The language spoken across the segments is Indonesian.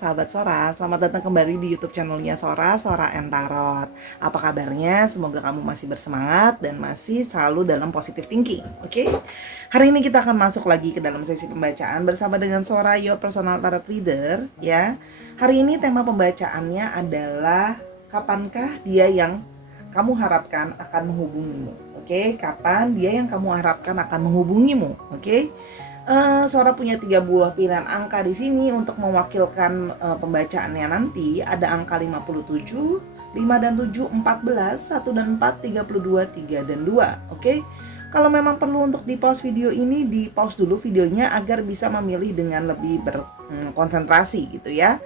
sahabat Sora, selamat datang kembali di YouTube channelnya Sora, Sora and Tarot. Apa kabarnya? Semoga kamu masih bersemangat dan masih selalu dalam positive thinking, oke? Hari ini kita akan masuk lagi ke dalam sesi pembacaan bersama dengan Sora, your personal tarot reader, ya. Hari ini tema pembacaannya adalah kapankah dia yang kamu harapkan akan menghubungimu, oke? Kapan dia yang kamu harapkan akan menghubungimu, oke? Sora punya 3 buah pilihan angka di sini untuk mewakilkan pembacaannya nanti. Ada angka 57, 5 dan 7, 14, 1 dan 4, 32, 3 dan 2. Oke. Kalau memang perlu untuk di pause video ini, di pause dulu videonya agar bisa memilih dengan lebih berkonsentrasi gitu ya.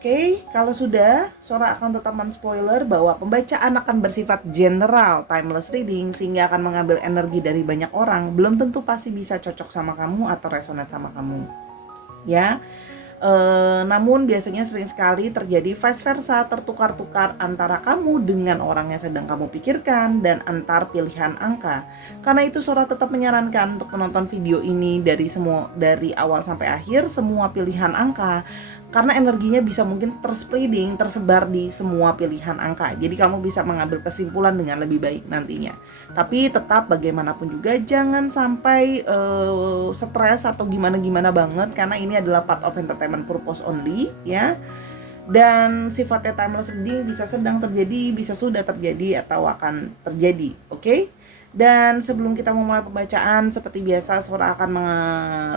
Oke, kalau sudah, Sora akan tetap men-spoiler bahwa pembacaan akan bersifat general, timeless reading, sehingga akan mengambil energi dari banyak orang, belum tentu pasti bisa cocok sama kamu atau resonate sama kamu. Ya, namun biasanya sering sekali terjadi vice versa, tertukar-tukar antara kamu dengan orang yang sedang kamu pikirkan dan antar pilihan angka. Karena itu Sora tetap menyarankan untuk menonton video ini dari awal sampai akhir, semua pilihan angka. Karena energinya bisa mungkin terspreading, tersebar di semua pilihan angka. Jadi kamu bisa mengambil kesimpulan dengan lebih baik nantinya. Tapi tetap bagaimanapun juga jangan sampai stres atau gimana-gimana banget, karena ini adalah part of entertainment purpose only ya. Dan sifatnya timeless reading bisa sedang terjadi, bisa sudah terjadi atau akan terjadi, oke? Dan sebelum kita memulai pembacaan, seperti biasa Sora akan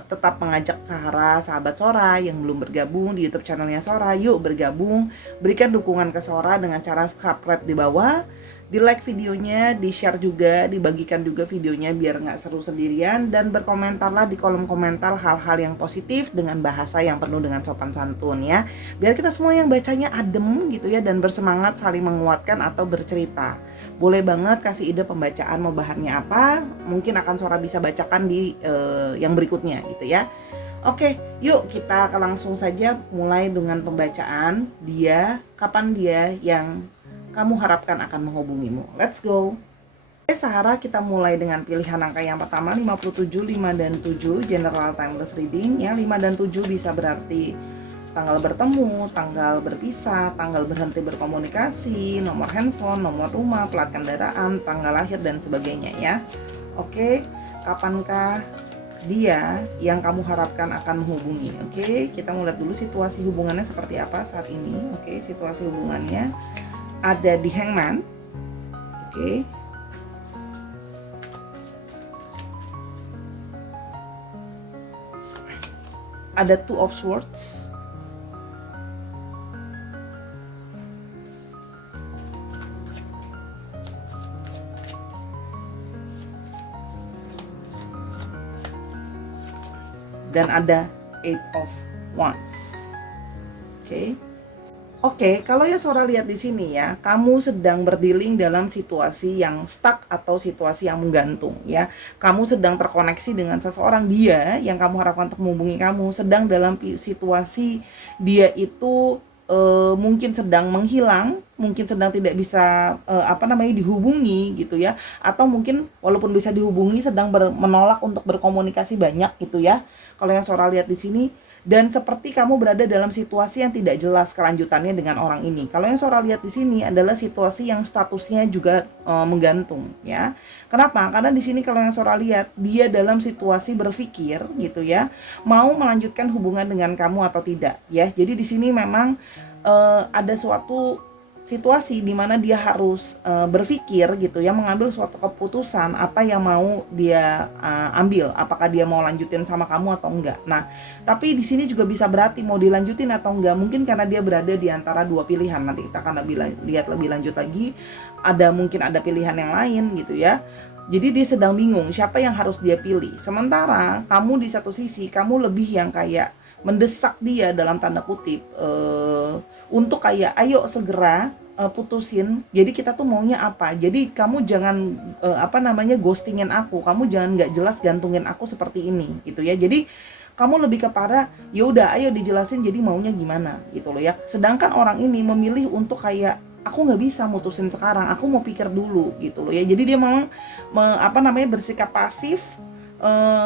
tetap mengajak sahabat Sora yang belum bergabung di YouTube channelnya Sora, yuk bergabung, berikan dukungan ke Sora dengan cara subscribe di bawah, di like videonya, di share juga, dibagikan juga videonya biar nggak seru sendirian, dan berkomentarlah di kolom komentar hal-hal yang positif dengan bahasa yang penuh dengan sopan santun ya, biar kita semua yang bacanya adem gitu ya dan bersemangat saling menguatkan atau bercerita. Boleh banget kasih ide pembacaan mau bahannya apa, mungkin akan Sora bisa bacakan di yang berikutnya gitu ya. Oke, yuk kita langsung saja mulai dengan pembacaan kapan dia yang kamu harapkan akan menghubungimu. Let's go. Oke, Sahara, kita mulai dengan pilihan angka yang pertama, 57, 5 dan 7, general timeless reading ya. 5 dan 7 bisa berarti tanggal bertemu, tanggal berpisah, tanggal berhenti berkomunikasi, nomor handphone, nomor rumah, plat kendaraan, tanggal lahir dan sebagainya ya. Oke, kapankah dia yang kamu harapkan akan menghubungi? Oke, kita lihat dulu situasi hubungannya seperti apa saat ini. Oke, situasi hubungannya ada di Hangman. Oke. Ada Two of Swords. Dan ada Eight of Wands. Oke. Oke, kalau ya Sora lihat di sini ya, kamu sedang berdealing dalam situasi yang stuck atau situasi yang menggantung ya. Kamu sedang terkoneksi dengan seseorang, dia yang kamu harapkan untuk menghubungi kamu sedang dalam situasi dia itu mungkin sedang menghilang, mungkin sedang tidak bisa dihubungi gitu ya, atau mungkin walaupun bisa dihubungi sedang menolak untuk berkomunikasi banyak gitu ya. Kalau yang Sora lihat di sini, dan seperti kamu berada dalam situasi yang tidak jelas kelanjutannya dengan orang ini. Kalau yang Sora lihat di sini adalah situasi yang statusnya juga menggantung ya. Kenapa? Karena di sini kalau yang Sora lihat, dia dalam situasi berpikir gitu ya, mau melanjutkan hubungan dengan kamu atau tidak ya. Jadi di sini memang ada suatu situasi di mana dia harus berpikir gitu ya, mengambil suatu keputusan apa yang mau dia ambil, apakah dia mau lanjutin sama kamu atau enggak. Nah, tapi di sini juga bisa berarti mau dilanjutin atau enggak, mungkin karena dia berada di antara dua pilihan. Nanti kita akan lihat lebih lanjut lagi, mungkin ada pilihan yang lain gitu ya. Jadi dia sedang bingung siapa yang harus dia pilih. Sementara kamu di satu sisi, kamu lebih yang kayak mendesak dia dalam tanda kutip untuk kayak ayo segera putusin. Jadi kita tuh maunya apa? Jadi kamu jangan ghostingin aku. Kamu jangan nggak jelas gantungin aku seperti ini gitu ya. Jadi kamu lebih kepada yaudah ayo dijelasin jadi maunya gimana gitu loh ya. Sedangkan orang ini memilih untuk kayak aku nggak bisa mutusin sekarang, aku mau pikir dulu gitu loh ya. Jadi dia memang bersikap pasif,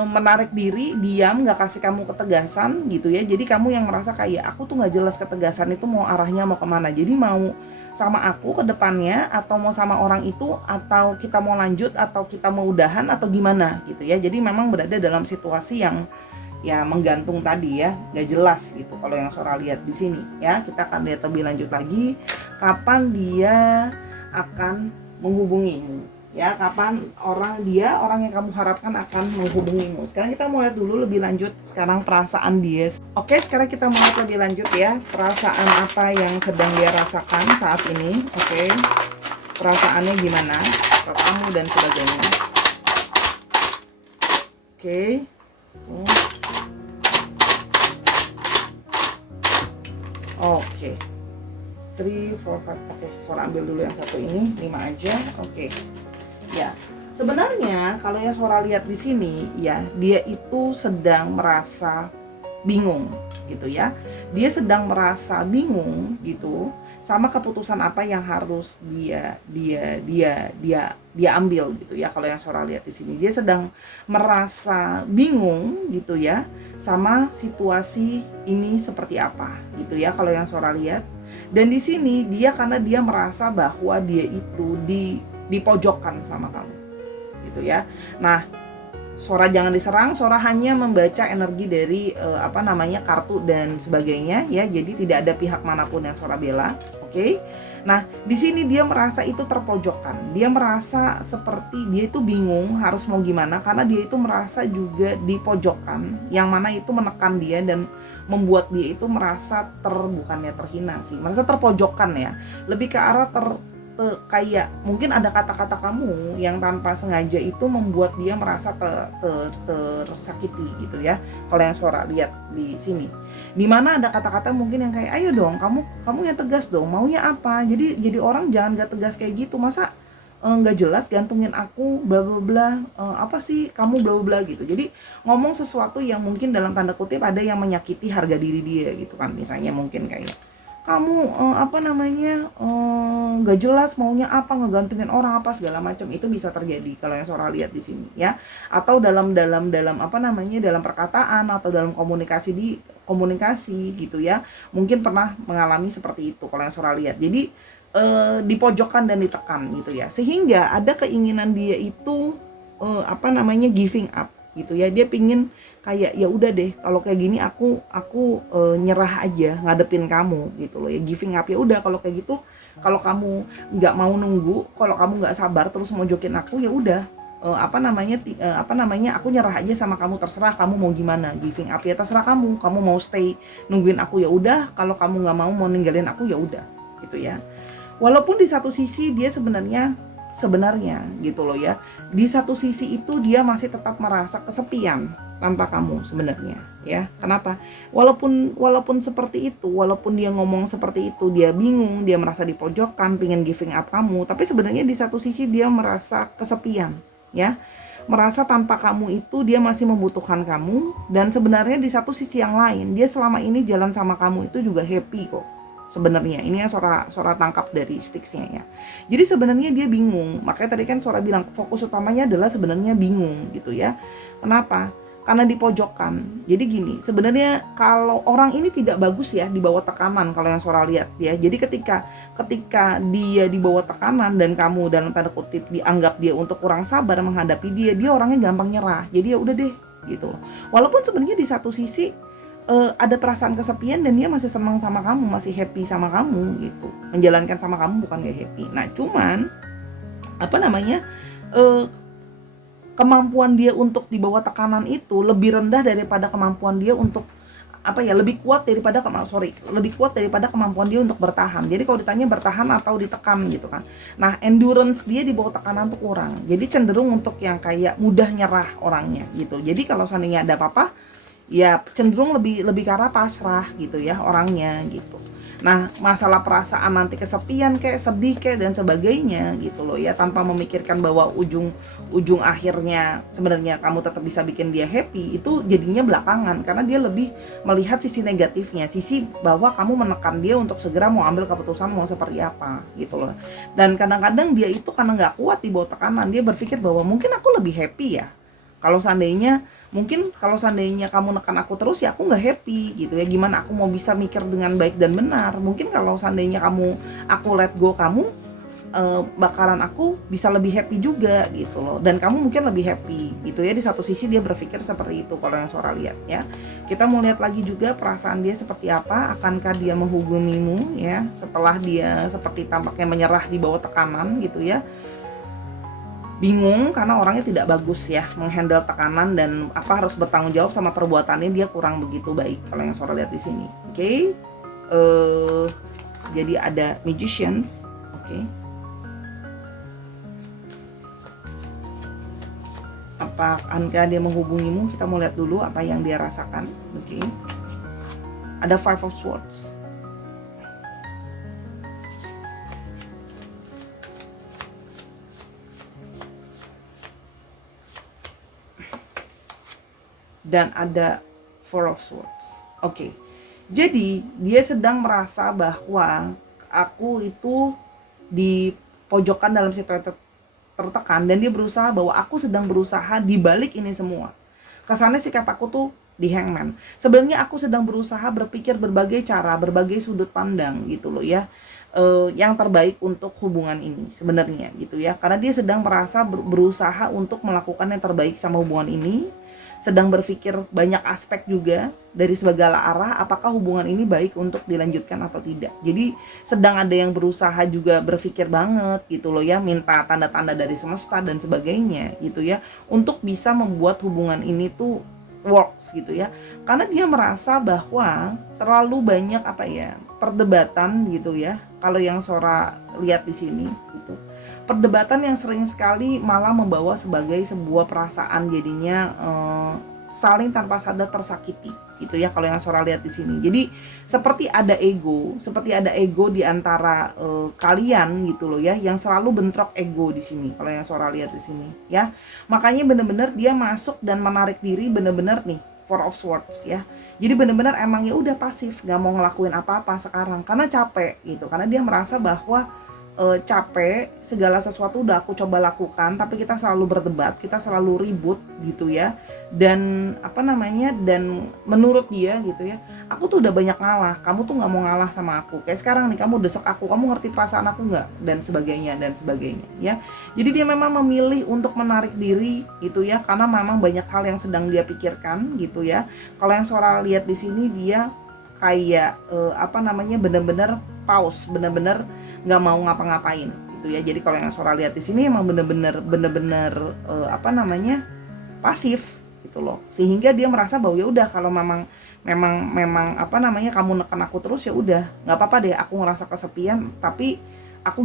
menarik diri, diam, nggak kasih kamu ketegasan gitu ya. Jadi kamu yang merasa kayak aku tuh nggak jelas ketegasan itu mau arahnya mau kemana. Jadi mau sama aku ke depannya atau mau sama orang itu, atau kita mau lanjut atau kita mau udahan atau gimana gitu ya. Jadi memang berada dalam situasi yang ya menggantung tadi ya, nggak jelas gitu. Kalau yang Sora lihat di sini ya, kita akan lihat lebih lanjut lagi kapan dia akan menghubungimu ya, kapan orang yang kamu harapkan akan menghubungimu. Sekarang kita mau lihat dulu lebih lanjut sekarang perasaan dia. Oke, sekarang kita mau lihat lebih lanjut ya, perasaan apa yang sedang dia rasakan saat ini. Oke, perasaannya gimana ke kamu dan sebagainya. Oke. Oke. 3, 4, 5. Oke, Sora ambil dulu yang satu ini, 5 aja. Oke. Ya, sebenarnya kalau yang Sora lihat di sini ya, dia itu sedang merasa bingung gitu ya. Dia sedang merasa bingung gitu sama keputusan apa yang harus dia ambil gitu ya. Kalau yang Sora lihat di sini, dia sedang merasa bingung gitu ya sama situasi ini seperti apa gitu ya. Kalau yang Sora lihat, dan di sini karena dia merasa bahwa dia itu dipojokkan sama kamu gitu ya. Nah, Sora jangan diserang, Sora hanya membaca energi dari kartu dan sebagainya ya. Jadi tidak ada pihak manapun yang Sora bela. Oke. Nah, di sini dia merasa itu terpojokkan. Dia merasa seperti dia itu bingung harus mau gimana, karena dia itu merasa juga dipojokkan, yang mana itu menekan dia dan membuat dia itu merasa bukannya terhina sih, merasa terpojokkan ya. Lebih ke arah kayak mungkin ada kata-kata kamu yang tanpa sengaja itu membuat dia merasa tersakiti gitu ya. Kalau yang Sora lihat di sini, dimana ada kata-kata mungkin yang kayak ayo dong kamu yang tegas dong, maunya apa. Jadi orang jangan gak tegas kayak gitu, masa nggak jelas gantungin aku bla bla bla, apa sih kamu bla bla gitu. Jadi ngomong sesuatu yang mungkin dalam tanda kutip ada yang menyakiti harga diri dia gitu kan. Misalnya mungkin kayak kamu nggak jelas maunya apa, ngegantungin orang apa segala macam. Itu bisa terjadi kalau yang Sora lihat di sini ya. Atau dalam dalam perkataan atau dalam komunikasi gitu ya, mungkin pernah mengalami seperti itu kalau yang Sora lihat. Jadi dipojokkan dan ditekan gitu ya, sehingga ada keinginan dia itu giving up gitu ya. Dia pingin kayak ya udah deh, kalau kayak gini aku nyerah aja ngadepin kamu gitu loh ya, giving up. Ya udah kalau kayak gitu, kalau kamu nggak mau nunggu, kalau kamu nggak sabar terus mojokin aku, ya udah aku nyerah aja sama kamu, terserah kamu mau gimana, giving up ya terserah kamu mau stay nungguin aku ya udah, kalau kamu nggak mau ninggalin aku ya udah gitu ya. Walaupun di satu sisi dia sebenarnya gitu loh ya, di satu sisi itu dia masih tetap merasa kesepian tanpa kamu sebenarnya ya. Kenapa? Walaupun seperti itu, walaupun dia ngomong seperti itu, dia bingung, dia merasa dipojokkan, pengen giving up kamu, tapi sebenarnya di satu sisi dia merasa kesepian ya, merasa tanpa kamu itu dia masih membutuhkan kamu. Dan sebenarnya di satu sisi yang lain, dia selama ini jalan sama kamu itu juga happy kok sebenarnya. Ini yang Sora tangkap dari sticksnya ya. Jadi sebenarnya dia bingung. Makanya tadi kan Sora bilang fokus utamanya adalah sebenarnya bingung gitu ya. Kenapa? Karena dipojokkan. Jadi gini, sebenarnya kalau orang ini tidak bagus ya di bawah tekanan kalau yang Sora lihat ya. Jadi ketika dia di bawah tekanan dan kamu dalam tanda kutip dianggap dia untuk kurang sabar menghadapi dia orangnya gampang nyerah. Jadi ya udah deh gitu loh. Walaupun sebenarnya di satu sisi ada perasaan kesepian dan dia masih senang sama kamu, masih happy sama kamu gitu, menjalankan sama kamu, bukan gak happy. Nah cuman kemampuan dia untuk di bawah tekanan itu lebih rendah daripada kemampuan dia untuk lebih kuat daripada kemampuan dia untuk bertahan. Jadi kalau ditanya bertahan atau ditekan gitu kan, nah endurance dia di bawah tekanan tuh kurang, jadi cenderung untuk yang kayak mudah nyerah orangnya gitu. Jadi kalau seandainya ada apa-apa ya cenderung lebih ke arah pasrah gitu ya orangnya gitu. Nah masalah perasaan nanti kesepian kayak sedih kayak dan sebagainya gitu loh ya, tanpa memikirkan bahwa ujung akhirnya sebenarnya kamu tetap bisa bikin dia happy, itu jadinya belakangan. Karena dia lebih melihat sisi negatifnya, sisi bahwa kamu menekan dia untuk segera mau ambil keputusan mau seperti apa gitu loh. Dan kadang-kadang dia itu karena nggak kuat di bawah tekanan, dia berpikir bahwa mungkin aku lebih happy ya Kalau seandainya mungkin kalau seandainya kamu nekan aku terus ya aku nggak happy gitu ya, gimana aku mau bisa mikir dengan baik dan benar. Mungkin kalau seandainya aku let go kamu, bakalan aku bisa lebih happy juga gitu loh, dan kamu mungkin lebih happy gitu ya. Di satu sisi dia berpikir seperti itu kalau yang Sora lihat ya. Kita mau lihat lagi juga perasaan dia seperti apa, akankah dia menghubungimu ya setelah dia seperti tampaknya menyerah di bawah tekanan gitu ya. Bingung karena orangnya tidak bagus ya menghandle tekanan dan harus bertanggung jawab sama perbuatannya, dia kurang begitu baik kalau yang Sora lihat di sini. Oke. Jadi ada Magicians. Oke. Apakah dia menghubungimu? Kita mau lihat dulu apa yang dia rasakan. Oke. Ada Five of Swords. Dan ada Four of Swords. Oke. Jadi dia sedang merasa bahwa aku itu di pojokan dalam situasi tertekan, dan dia berusaha bahwa aku sedang berusaha di balik ini semua. Kesannya sikap aku tuh di Hangman. Sebenarnya aku sedang berusaha berpikir berbagai cara, berbagai sudut pandang gitu loh ya. Yang terbaik untuk hubungan ini sebenarnya gitu ya. Karena dia sedang merasa berusaha untuk melakukan yang terbaik sama hubungan ini. Sedang berpikir banyak aspek juga dari segala arah, apakah hubungan ini baik untuk dilanjutkan atau tidak. Jadi sedang ada yang berusaha juga berpikir banget gitu loh ya, minta tanda-tanda dari semesta dan sebagainya gitu ya, untuk bisa membuat hubungan ini tuh works gitu ya. Karena dia merasa bahwa terlalu banyak perdebatan gitu ya. Kalau yang Sora lihat di sini gitu. Perdebatan yang sering sekali malah membawa sebagai sebuah perasaan jadinya saling tanpa sadar tersakiti gitu ya kalau yang Sora lihat di sini. Jadi seperti ada ego di antara kalian gitu loh ya, yang selalu bentrok ego di sini kalau yang Sora lihat di sini ya. Makanya benar-benar dia masuk dan menarik diri benar-benar nih, Four of Swords ya. Jadi benar-benar emang ya udah pasif, nggak mau ngelakuin apa-apa sekarang karena capek gitu. Karena dia merasa bahwa capek, segala sesuatu udah aku coba lakukan tapi kita selalu berdebat, kita selalu ribut gitu ya. Dan dan menurut dia gitu ya, aku tuh udah banyak ngalah, kamu tuh nggak mau ngalah sama aku. Kayak sekarang nih kamu desek aku, kamu ngerti perasaan aku nggak, dan sebagainya ya. Jadi dia memang memilih untuk menarik diri gitu ya, karena memang banyak hal yang sedang dia pikirkan gitu ya. Kalau yang Sora lihat di sini, dia kayak benar-benar pause, benar-benar nggak mau ngapa-ngapain gitu ya. Jadi kalau yang Sora lihat di sini emang benar-benar pasif gitu loh, sehingga dia merasa bahwa ya udah kalau memang kamu neken aku terus, ya udah nggak apa-apa deh, aku ngerasa kesepian tapi aku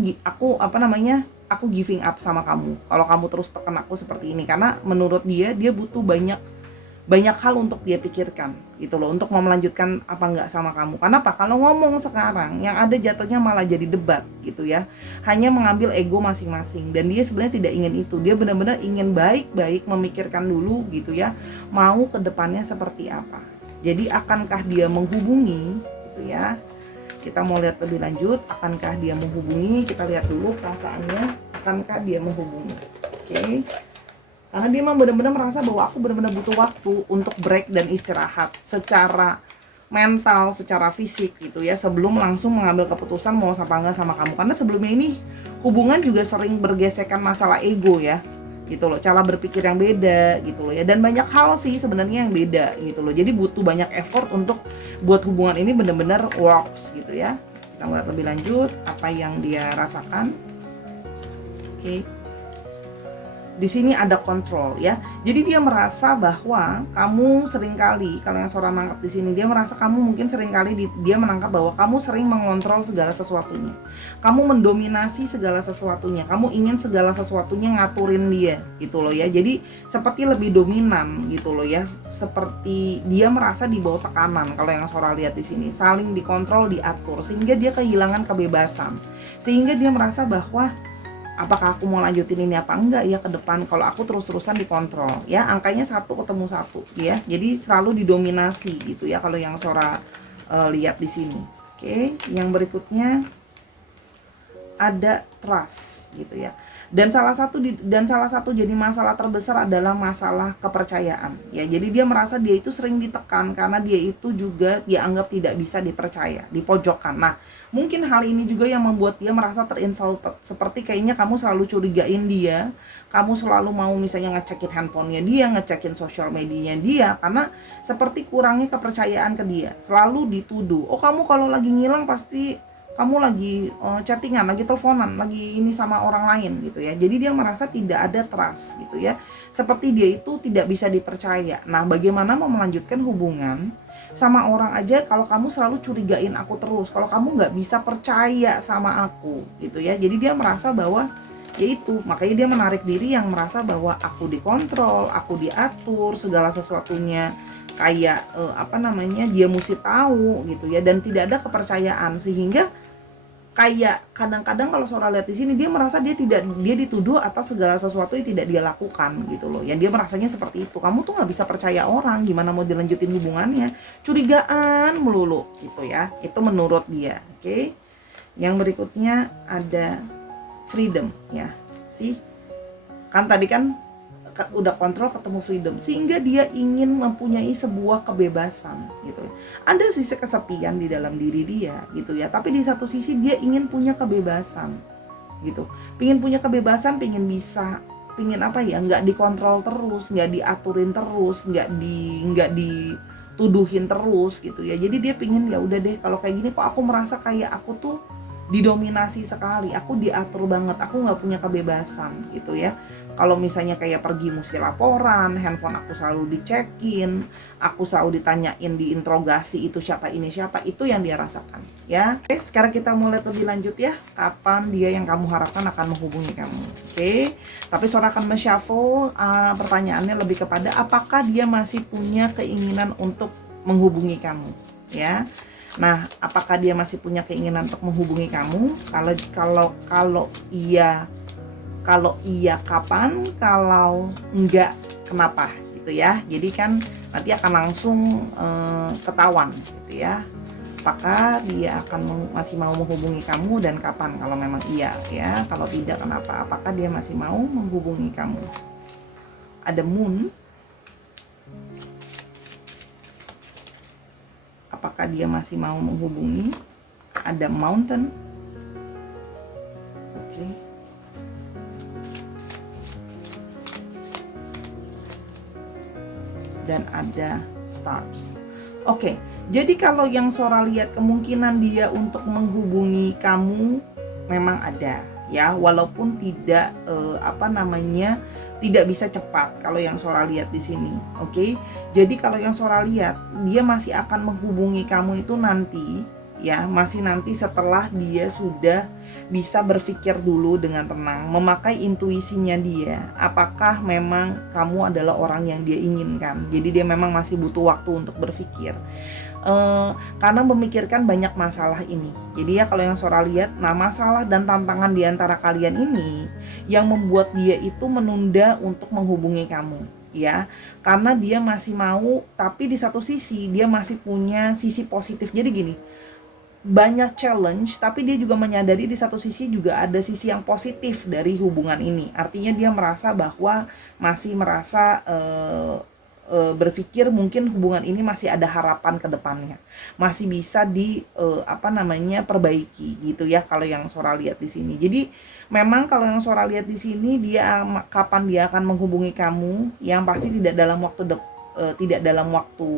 giving up sama kamu kalau kamu terus tekan aku seperti ini. Karena menurut dia butuh banyak hal untuk dia pikirkan gitu loh, untuk mau melanjutkan apa enggak sama kamu. Kenapa? Kalau ngomong sekarang yang ada jatuhnya malah jadi debat gitu ya, hanya mengambil ego masing-masing, dan dia sebenarnya tidak ingin itu. Dia benar-benar ingin baik-baik memikirkan dulu gitu ya, mau ke depannya seperti apa. Jadi akankah dia menghubungi gitu ya, kita mau lihat lebih lanjut, akankah dia menghubungi. Kita lihat dulu perasaannya, akankah dia menghubungi. Oke. Karena dia memang benar-benar merasa bahwa aku benar-benar butuh waktu untuk break dan istirahat secara mental, secara fisik gitu ya, sebelum langsung mengambil keputusan mau apa enggak sama kamu. Karena sebelumnya ini hubungan juga sering bergesekan masalah ego ya gitu loh, cara berpikir yang beda gitu loh ya, dan banyak hal sih sebenarnya yang beda gitu loh. Jadi butuh banyak effort untuk buat hubungan ini benar-benar works gitu ya. Kita lihat lebih lanjut apa yang dia rasakan. Oke. Di sini ada kontrol ya. Jadi dia merasa bahwa kamu seringkali, kalau yang Sora nangkap di sini, dia merasa kamu mungkin seringkali dia menangkap bahwa kamu sering mengontrol segala sesuatunya. Kamu mendominasi segala sesuatunya. Kamu ingin segala sesuatunya ngaturin dia gitu loh ya. Jadi seperti lebih dominan gitu loh ya. Seperti dia merasa di bawah tekanan kalau yang Sora lihat di sini. Saling dikontrol, diatur, sehingga dia kehilangan kebebasan. Sehingga dia merasa bahwa apakah aku mau lanjutin ini apa enggak ya ke depan kalau aku terus-terusan dikontrol ya. Angkanya 1 ketemu 1 ya. Jadi selalu didominasi gitu ya kalau yang Sora lihat di sini. Oke, yang berikutnya ada trust gitu ya. Dan salah satu jadi masalah terbesar adalah masalah kepercayaan ya. Jadi dia merasa dia itu sering ditekan karena dia itu juga dianggap tidak bisa dipercaya, dipojokkan. Nah, mungkin hal ini juga yang membuat dia merasa terinsulted, seperti kayaknya kamu selalu curigain dia, kamu selalu mau misalnya ngecekin handphonenya dia, ngecekin sosial medianya dia, karena seperti kurangnya kepercayaan ke dia. Selalu dituduh, oh kamu kalau lagi ngilang pasti kamu lagi chattingan, lagi teleponan, lagi ini sama orang lain gitu ya. Jadi dia merasa tidak ada trust gitu ya. Seperti dia itu tidak bisa dipercaya. Nah, bagaimana mau melanjutkan hubungan sama orang aja kalau kamu selalu curigain aku terus, kalau kamu nggak bisa percaya sama aku gitu ya. Jadi dia merasa bahwa yaitu makanya dia menarik diri yang merasa bahwa aku dikontrol, aku diatur, segala sesuatunya kayak dia mesti tahu gitu ya, dan tidak ada kepercayaan. Sehingga kayak kadang-kadang kalau Sora lihat di sini dia merasa dia dituduh atas segala sesuatu yang tidak dia lakukan gitu loh. Yang dia merasanya seperti itu. Kamu tuh nggak bisa percaya orang, gimana mau dilanjutin hubungannya? Curigaan melulu gitu ya. Itu menurut dia. Oke. Yang berikutnya ada freedom ya. Kan tadi kan udah kontrol ketemu freedom, sehingga dia ingin mempunyai sebuah kebebasan gitu ya. Ada sisi kesepian di dalam diri dia gitu ya, tapi di satu sisi dia ingin punya kebebasan gitu, pingin punya kebebasan, pingin nggak dikontrol terus, nggak diaturin terus, nggak dituduhin terus gitu ya. Jadi dia pingin ya udah deh, kalau kayak gini kok aku merasa kayak aku tuh didominasi sekali, aku diatur banget, aku nggak punya kebebasan gitu ya. Kalau misalnya kayak pergi mesti laporan, handphone aku selalu dicekin, aku selalu ditanyain, diinterogasi itu siapa, ini siapa, itu yang dia rasakan ya. Oke, sekarang kita mulai lebih lanjut ya, kapan dia yang kamu harapkan akan menghubungi kamu. Oke, tapi Sora akan men-shuffle pertanyaannya lebih kepada apakah dia masih punya keinginan untuk menghubungi kamu ya. Nah, apakah dia masih punya keinginan untuk menghubungi kamu? Kalau iya kapan? Kalau enggak kenapa gitu ya. Jadi kan nanti akan langsung ketahuan gitu ya. Apakah dia masih mau menghubungi kamu dan kapan? Kalau memang iya ya. Kalau tidak kenapa? Apakah dia masih mau menghubungi kamu? Ada moon. Apakah dia masih mau menghubungi? Ada mountain. Oke. Dan ada stars. Oke. Jadi kalau yang Sora lihat kemungkinan dia untuk menghubungi kamu memang ada ya, walaupun tidak tidak bisa cepat kalau yang Sora lihat di sini. Oke. Jadi kalau yang Sora lihat, dia masih akan menghubungi kamu itu nanti ya, masih nanti setelah dia sudah bisa berpikir dulu dengan tenang, memakai intuisinya dia. Apakah memang kamu adalah orang yang dia inginkan? Jadi dia memang masih butuh waktu untuk berpikir. Karena memikirkan banyak masalah ini. Jadi ya kalau yang Sora lihat, nah masalah dan tantangan di antara kalian ini yang membuat dia itu menunda untuk menghubungi kamu ya, karena dia masih mau, tapi di satu sisi dia masih punya sisi positif. Jadi gini, banyak challenge, tapi dia juga menyadari di satu sisi juga ada sisi yang positif dari hubungan ini. Artinya dia merasa bahwa masih merasa berpikir mungkin hubungan ini masih ada harapan ke depannya, masih bisa perbaiki gitu ya kalau yang Sora lihat di sini. Jadi memang kalau yang Sora lihat di sini, kapan dia akan menghubungi kamu, yang pasti tidak dalam waktu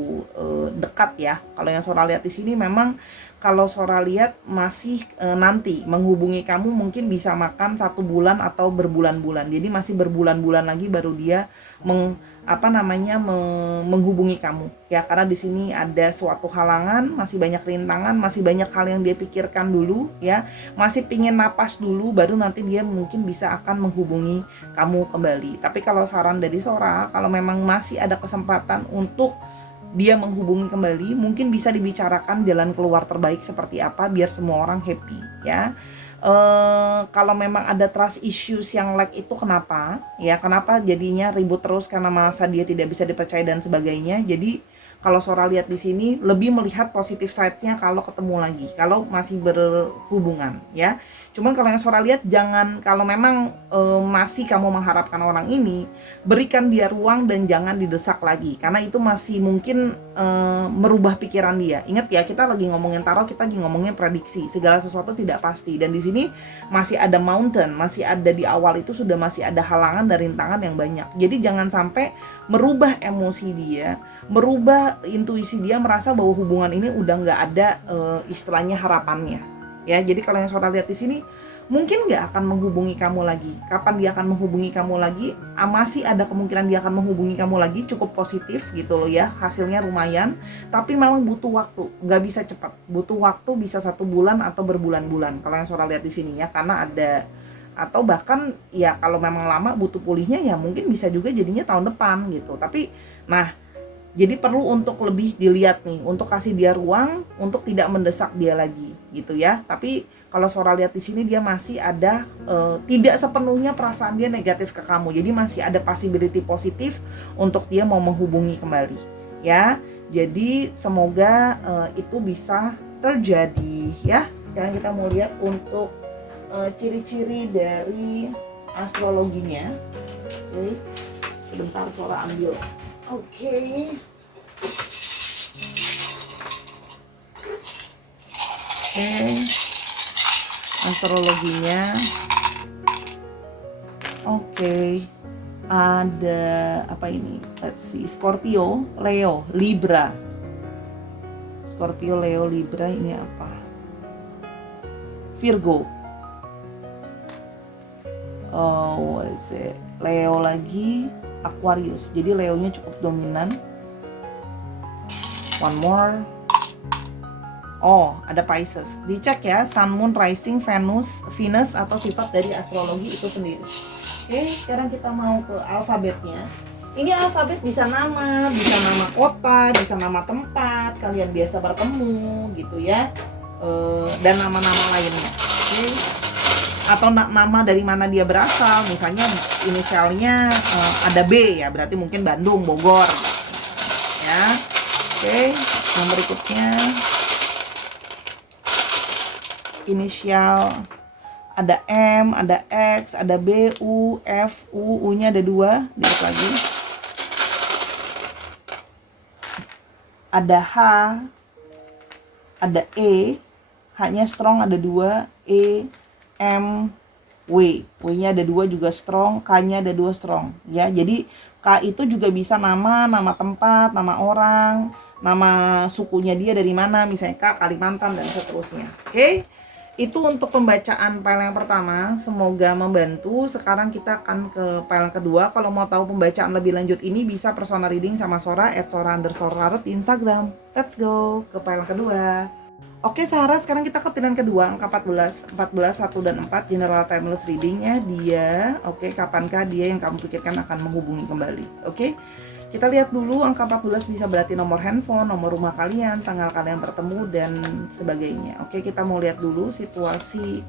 dekat ya. Kalau yang Sora lihat di sini memang kalau Sora lihat masih nanti menghubungi kamu, mungkin bisa makan 1 bulan atau berbulan-bulan. Jadi masih berbulan-bulan lagi baru dia menghubungi kamu ya, karena di sini ada suatu halangan, masih banyak rintangan, masih banyak hal yang dia pikirkan dulu ya, masih pingin napas dulu baru nanti dia mungkin bisa akan menghubungi kamu kembali. Tapi kalau saran dari Sora, kalau memang masih ada kesempatan untuk dia menghubungi kembali, mungkin bisa dibicarakan jalan keluar terbaik seperti apa biar semua orang happy ya. Kalau memang ada trust issues yang itu kenapa jadinya ribut terus karena merasa dia tidak bisa dipercaya dan sebagainya. Jadi kalau Sora lihat di sini lebih melihat positif side-nya kalau ketemu lagi, kalau masih berhubungan ya. Cuman kalau yang Sora lihat, jangan, kalau memang masih kamu mengharapkan orang ini, berikan dia ruang dan jangan didesak lagi, karena itu masih mungkin merubah pikiran dia. Ingat ya, kita lagi ngomongin tarot, kita lagi ngomongin prediksi, segala sesuatu tidak pasti, dan di sini masih ada mountain, masih ada, di awal itu sudah masih ada halangan dan rintangan yang banyak. Jadi jangan sampai merubah emosi dia, merubah intuisi dia, merasa bahwa hubungan ini udah nggak ada istilahnya harapannya ya. Jadi kalau yang Sora lihat di sini, mungkin nggak akan menghubungi kamu lagi. Kapan dia akan menghubungi kamu lagi? Masih ada kemungkinan dia akan menghubungi kamu lagi, cukup positif gitu loh ya, hasilnya lumayan. Tapi memang butuh waktu, nggak bisa cepat. Butuh waktu, bisa 1 bulan atau berbulan-bulan. Kalau yang Sora lihat di sini ya, karena ada, atau bahkan ya kalau memang lama butuh pulihnya ya mungkin bisa juga jadinya tahun depan gitu. Tapi nah, jadi perlu untuk lebih dilihat nih, untuk kasih dia ruang, untuk tidak mendesak dia lagi gitu ya. Tapi kalau Sora lihat di sini, dia masih ada tidak sepenuhnya perasaan dia negatif ke kamu. Jadi masih ada possibility positif untuk dia mau menghubungi kembali ya. Jadi semoga itu bisa terjadi ya. Sekarang kita mau lihat untuk ciri-ciri dari astrologinya. Oke. Sebentar Sora ambil. Oke. Astrologinya. Oke. Ada apa ini? Let's see. Scorpio, Leo, Libra. Scorpio, Leo, Libra, ini apa? Virgo. Oh, is it? Leo lagi, Aquarius. Jadi Leonya cukup dominan. One more. Oh, ada Pisces. Dicek ya, Sun, Moon, Rising, Venus atau sifat dari astrologi itu sendiri. Oke, sekarang kita mau ke alfabetnya. Ini alfabet bisa nama kota, bisa nama tempat kalian biasa bertemu gitu ya, dan nama-nama lainnya. Oke. Atau nama dari mana dia berasal, misalnya inisialnya ada B ya, berarti mungkin Bandung, Bogor ya. Oke, yang berikutnya inisial ada M, ada X, ada B, U, F, U-nya ada 2, dikit lagi. Ada H, ada E, H-nya strong ada 2, E, M, W, W-nya ada 2 juga strong, K-nya ada 2 strong ya. Jadi K itu juga bisa nama tempat, nama orang, nama sukunya dia dari mana, misalnya K Kalimantan dan seterusnya. Oke. Itu untuk pembacaan file yang pertama, semoga membantu. Sekarang kita akan ke file yang kedua. Kalau mau tahu pembacaan lebih lanjut ini, bisa personal reading sama Sora @sora_tarot di Instagram. Let's go ke file yang kedua. Oke Sarah, sekarang kita ke pilihan kedua, angka 14, 1 dan 4, general timeless readingnya dia. Oke, kapankah dia yang kamu pikirkan akan menghubungi kembali? Oke, kita lihat dulu. Angka 14 bisa berarti nomor handphone, nomor rumah kalian, tanggal kalian bertemu, dan sebagainya. Oke, kita mau lihat dulu situasi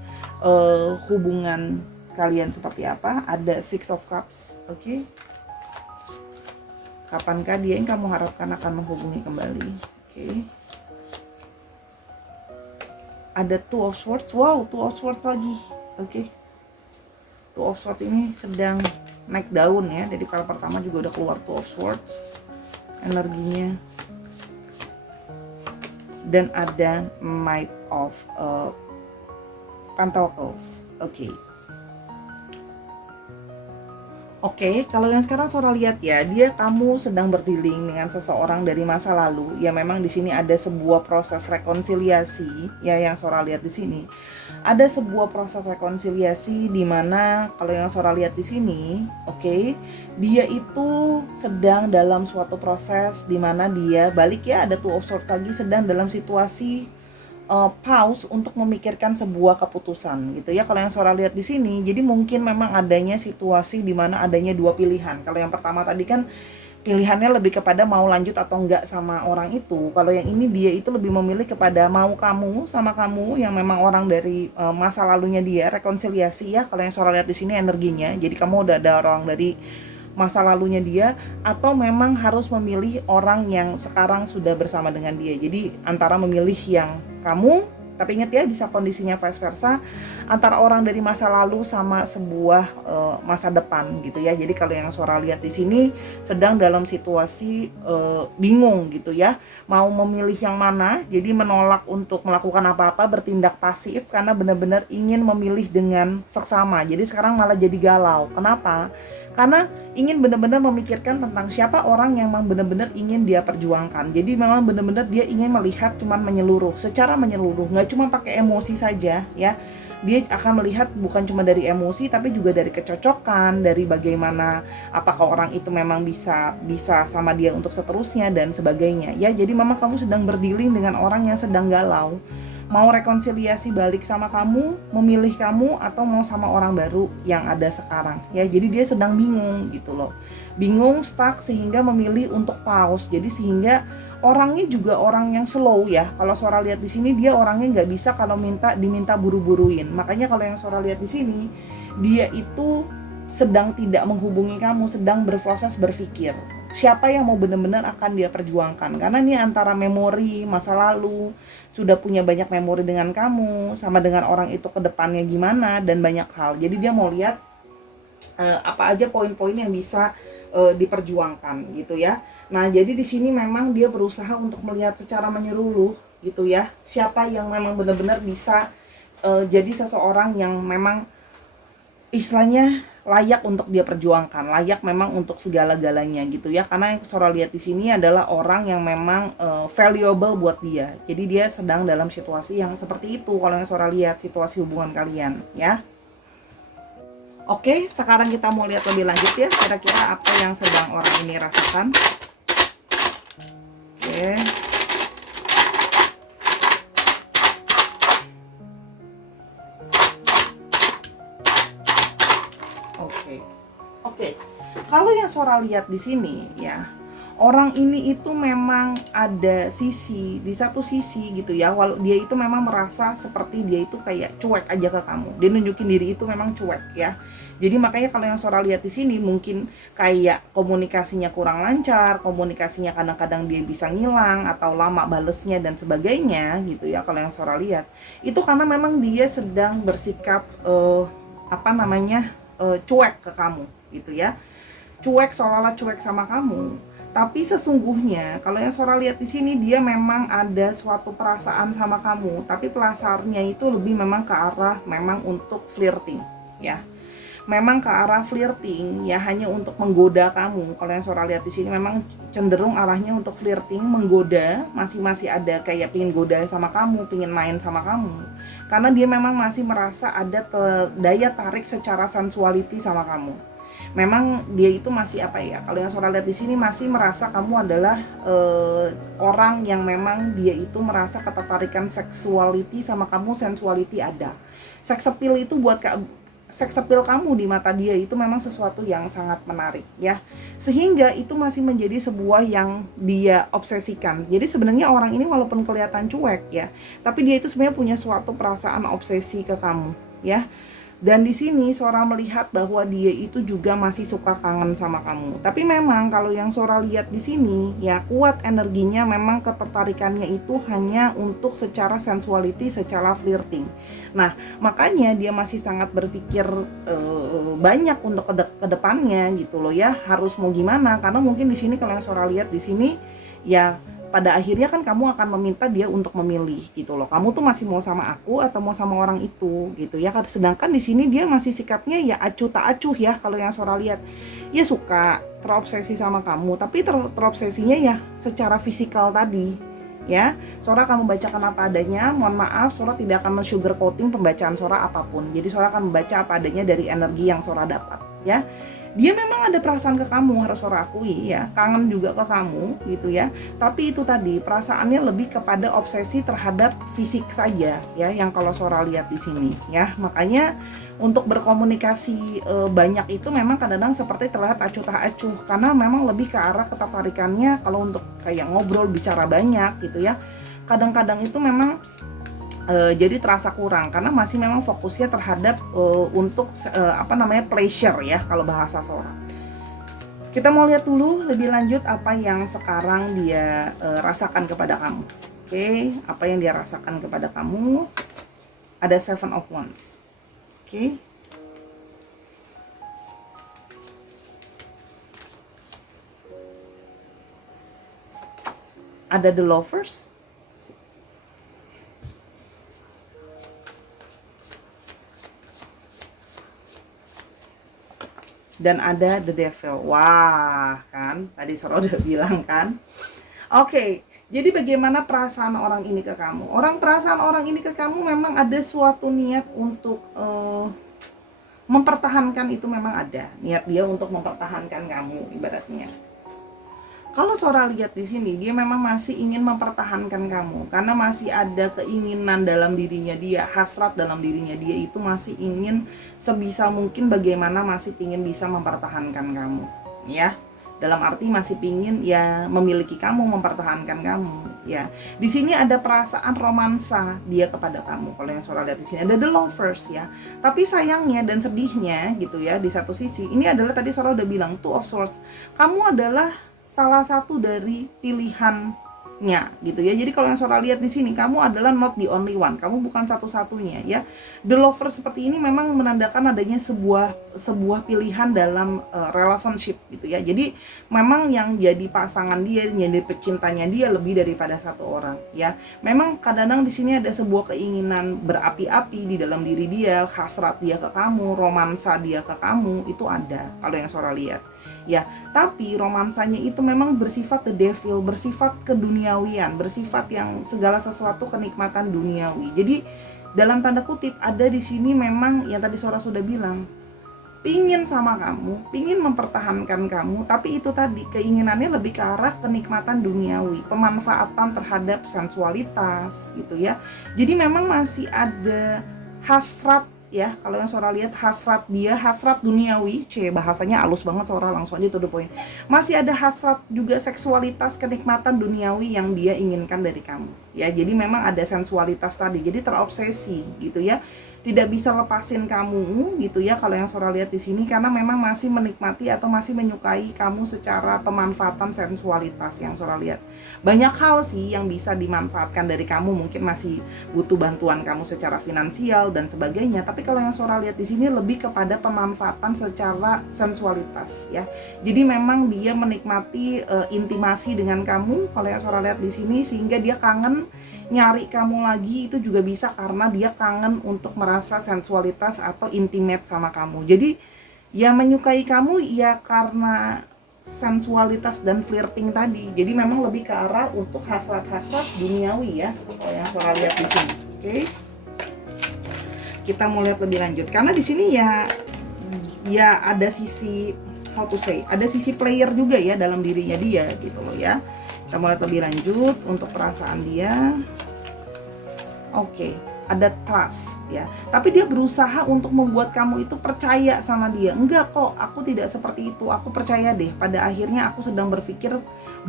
hubungan kalian seperti apa. Ada Six of Cups. Oke, kapankah dia yang kamu harapkan akan menghubungi kembali? Oke, ada Two of Swords. Wow, Two of Swords lagi. Oke. Two of Swords ini sedang naik daun ya. Jadi file pertama juga udah keluar Two of Swords energinya. Dan ada Knight of Pentacles. Oke. Oke, kalau yang sekarang Sora lihat ya, kamu sedang berdealing dengan seseorang dari masa lalu. Ya memang di sini ada sebuah proses rekonsiliasi ya yang Sora lihat di sini. Ada sebuah proses rekonsiliasi di mana kalau yang Sora lihat di sini, oke, dia itu sedang dalam suatu proses di mana dia balik ya, ada Two of Swords lagi, sedang dalam situasi pause untuk memikirkan sebuah keputusan gitu ya. Kalau yang Sora lihat di sini, jadi mungkin memang adanya situasi di mana adanya 2 pilihan. Kalau yang pertama tadi kan pilihannya lebih kepada mau lanjut atau enggak sama orang itu. Kalau yang ini dia itu lebih memilih kepada mau kamu sama kamu yang memang orang dari masa lalunya dia, rekonsiliasi ya. Kalau yang Sora lihat di sini energinya, jadi kamu udah ada orang dari masa lalunya dia, atau memang harus memilih orang yang sekarang sudah bersama dengan dia. Jadi antara memilih yang kamu, tapi ingat ya bisa kondisinya vice versa, antara orang dari masa lalu sama sebuah masa depan gitu ya. Jadi kalau yang Sora lihat di sini sedang dalam situasi bingung gitu ya, mau memilih yang mana. Jadi menolak untuk melakukan apa-apa, bertindak pasif karena benar-benar ingin memilih dengan seksama. Jadi sekarang malah jadi galau. Kenapa? Karena ingin benar-benar memikirkan tentang siapa orang yang memang benar-benar ingin dia perjuangkan. Jadi memang benar-benar dia ingin melihat cuman menyeluruh, secara menyeluruh, nggak cuma pakai emosi saja ya. Dia akan melihat bukan cuma dari emosi tapi juga dari kecocokan, dari bagaimana apakah orang itu memang bisa sama dia untuk seterusnya dan sebagainya ya. Jadi memang kamu sedang berdealing dengan orang yang sedang galau, mau rekonsiliasi balik sama kamu, memilih kamu, atau mau sama orang baru yang ada sekarang ya. Jadi dia sedang bingung gitu loh, bingung, stuck, sehingga memilih untuk pause. Jadi sehingga orangnya juga orang yang slow ya. Kalau Sora lihat di sini dia orangnya nggak bisa kalau diminta buru-buruin. Makanya kalau yang Sora lihat di sini, dia itu sedang tidak menghubungi kamu, sedang berproses berpikir siapa yang mau benar-benar akan dia perjuangkan. Karena ini antara memori masa lalu, sudah punya banyak memori dengan kamu, sama dengan orang itu ke depannya gimana, dan banyak hal. Jadi dia mau lihat apa aja poin-poin yang bisa diperjuangkan gitu ya. Nah, jadi di sini memang dia berusaha untuk melihat secara menyeluruh gitu ya, siapa yang memang benar-benar bisa jadi seseorang yang memang istilahnya layak untuk dia perjuangkan, layak memang untuk segala-galanya gitu ya. Karena yang Sora lihat di sini adalah orang yang memang valuable buat dia. Jadi dia sedang dalam situasi yang seperti itu kalau yang Sora lihat situasi hubungan kalian ya. Oke, sekarang kita mau lihat lebih lanjut ya, kira-kira apa yang sedang orang ini rasakan. Oke. Oke. Kalau yang Sora lihat di sini ya, orang ini itu memang ada di satu sisi gitu ya, dia itu memang merasa seperti dia itu kayak cuek aja ke kamu. Dia nunjukin diri itu memang cuek ya. Jadi makanya kalau yang Sora lihat di sini mungkin kayak komunikasinya kurang lancar, komunikasinya kadang-kadang dia bisa ngilang atau lama balesnya dan sebagainya gitu ya. Kalau yang Sora lihat itu karena memang dia sedang bersikap cuek ke kamu gitu ya. Cuek, seolah-olah cuek sama kamu. Tapi sesungguhnya kalau yang Sora lihat di sini dia memang ada suatu perasaan sama kamu, tapi perasaannya itu lebih memang ke arah memang untuk flirting ya. Memang ke arah flirting ya, hanya untuk menggoda kamu. Kalau yang Sora lihat di sini memang cenderung arahnya untuk flirting, menggoda, masih ada kayak pingin goda sama kamu, pingin main sama kamu. Karena dia memang masih merasa ada daya tarik secara sensuality sama kamu. Memang dia itu masih kalau yang Sora lihat di sini masih merasa kamu adalah orang yang memang dia itu merasa ketertarikan seksuality sama kamu, sensuality ada. Sex appeal itu sex appeal kamu di mata dia itu memang sesuatu yang sangat menarik ya, sehingga itu masih menjadi sebuah yang dia obsesikan. Jadi sebenarnya orang ini walaupun kelihatan cuek ya, tapi dia itu sebenarnya punya suatu perasaan obsesi ke kamu ya. Dan di sini Sora melihat bahwa dia itu juga masih suka kangen sama kamu. Tapi memang kalau yang Sora lihat di sini ya, kuat energinya, memang ketertarikannya itu hanya untuk secara sensuality, secara flirting. Nah, makanya dia masih sangat berpikir banyak untuk ke depannya gitu loh ya, harus mau gimana. Karena mungkin di sini kalau yang Sora lihat di sini ya, pada akhirnya kan kamu akan meminta dia untuk memilih gitu loh. Kamu tuh masih mau sama aku atau mau sama orang itu gitu ya. Sedangkan di sini dia masih sikapnya ya acuh tak acuh ya. Kalau yang Sora lihat, ya suka terobsesi sama kamu, tapi terobsesinya ya secara fisikal tadi ya. Sora akan membacakan apa adanya. Mohon maaf, Sora tidak akan men-sugar coating pembacaan Sora apapun. Jadi Sora akan membaca apa adanya dari energi yang Sora dapat ya. Dia memang ada perasaan ke kamu, harus Sora akui ya, kangen juga ke kamu gitu ya. Tapi itu tadi perasaannya lebih kepada obsesi terhadap fisik saja ya, yang kalau Sora lihat di sini ya. Makanya untuk berkomunikasi banyak itu memang kadang-kadang seperti terlihat acuh tak acuh, karena memang lebih ke arah ketertarikannya. Kalau untuk kayak ngobrol bicara banyak gitu ya, kadang-kadang itu memang jadi terasa kurang karena masih memang fokusnya terhadap untuk pleasure ya kalau bahasa Sora. Kita mau lihat dulu lebih lanjut apa yang sekarang dia rasakan kepada kamu. Oke, apa yang dia rasakan kepada kamu? Ada Seven of Wands. Oke. Ada The Lovers. Dan ada The Devil. Wah, kan tadi Sora udah bilang kan. Oke, jadi bagaimana perasaan orang ini ke kamu? Perasaan orang ini ke kamu memang ada suatu niat untuk mempertahankan, itu memang ada niat dia untuk mempertahankan kamu ibaratnya. Kalau Sora lihat di sini, dia memang masih ingin mempertahankan kamu karena masih ada keinginan dalam dirinya dia, hasrat dalam dirinya dia itu masih ingin sebisa mungkin bagaimana masih ingin bisa mempertahankan kamu, ya. Dalam arti masih ingin ya memiliki kamu, mempertahankan kamu, ya. Di sini ada perasaan romansa dia kepada kamu. Kalau yang Sora lihat di sini ada The Lovers, ya. Tapi sayangnya dan sedihnya gitu ya, di satu sisi ini adalah tadi Sora udah bilang Two of Swords. Kamu adalah salah satu dari pilihannya gitu ya. Jadi kalau yang Sora lihat di sini, kamu adalah not the only one. Kamu bukan satu-satunya ya. The Lover seperti ini memang menandakan adanya sebuah pilihan dalam relationship gitu ya. Jadi memang yang jadi pasangan dia, yang jadi pecintanya dia lebih daripada satu orang ya. Memang kadang-kadang di sini ada sebuah keinginan berapi-api di dalam diri dia, hasrat dia ke kamu, romansa dia ke kamu, itu ada kalau yang Sora lihat. Ya, tapi romansanya itu memang bersifat the devil, bersifat keduniawian, bersifat yang segala sesuatu kenikmatan duniawi. Jadi dalam tanda kutip ada di sini memang yang tadi Sora sudah bilang, pingin sama kamu, pingin mempertahankan kamu, tapi itu tadi keinginannya lebih ke arah kenikmatan duniawi, pemanfaatan terhadap sensualitas gitu ya. Jadi memang masih ada hasrat ya, kalau yang Sora lihat hasrat dia, hasrat duniawi, bahasanya halus banget Sora, langsung aja to the point. Masih ada hasrat juga seksualitas, kenikmatan duniawi yang dia inginkan dari kamu. Ya, jadi memang ada sensualitas tadi, jadi terobsesi gitu ya. Tidak bisa lepasin kamu gitu ya kalau yang Sora lihat di sini, karena memang masih menikmati atau masih menyukai kamu secara pemanfaatan sensualitas yang Sora lihat. Banyak hal sih yang bisa dimanfaatkan dari kamu, mungkin masih butuh bantuan kamu secara finansial dan sebagainya, tapi kalau yang Sora lihat di sini lebih kepada pemanfaatan secara sensualitas ya. Jadi memang dia menikmati intimasi dengan kamu kalau yang Sora lihat di sini, sehingga dia kangen nyari kamu lagi, itu juga bisa karena dia kangen untuk merasa sensualitas atau intimate sama kamu. Jadi ya menyukai kamu ya karena sensualitas dan flirting tadi. Jadi memang lebih ke arah untuk hasrat-hasrat duniawi ya kalau yang Sora lihat di sini. Oke. Kita mau lihat lebih lanjut karena di sini ya ada sisi ada sisi player juga ya dalam dirinya dia gitu loh ya. Kita mau lihat lebih lanjut untuk perasaan dia. Oke, ada trust ya. Tapi dia berusaha untuk membuat kamu itu percaya sama dia. Enggak kok, aku tidak seperti itu. Aku percaya deh. Pada akhirnya aku sedang berpikir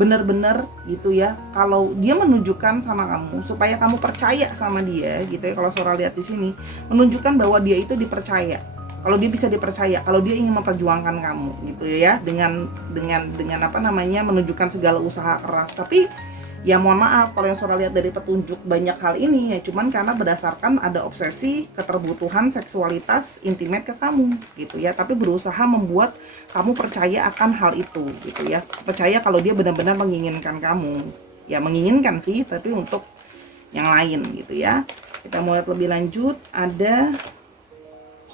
benar-benar gitu ya. Kalau dia menunjukkan sama kamu supaya kamu percaya sama dia gitu ya. Kalau Sora lihat di sini, menunjukkan bahwa dia itu dipercaya. Kalau dia bisa dipercaya, kalau dia ingin memperjuangkan kamu gitu ya, dengan apa namanya, menunjukkan segala usaha keras. Tapi ya mohon maaf kalau yang Sora lihat dari petunjuk banyak hal ini ya cuman karena berdasarkan ada obsesi, keterbutuhan seksualitas intimate ke kamu gitu ya, tapi berusaha membuat kamu percaya akan hal itu gitu ya, percaya kalau dia benar-benar menginginkan kamu. Ya menginginkan sih, tapi untuk yang lain gitu ya. Kita mau lihat lebih lanjut, ada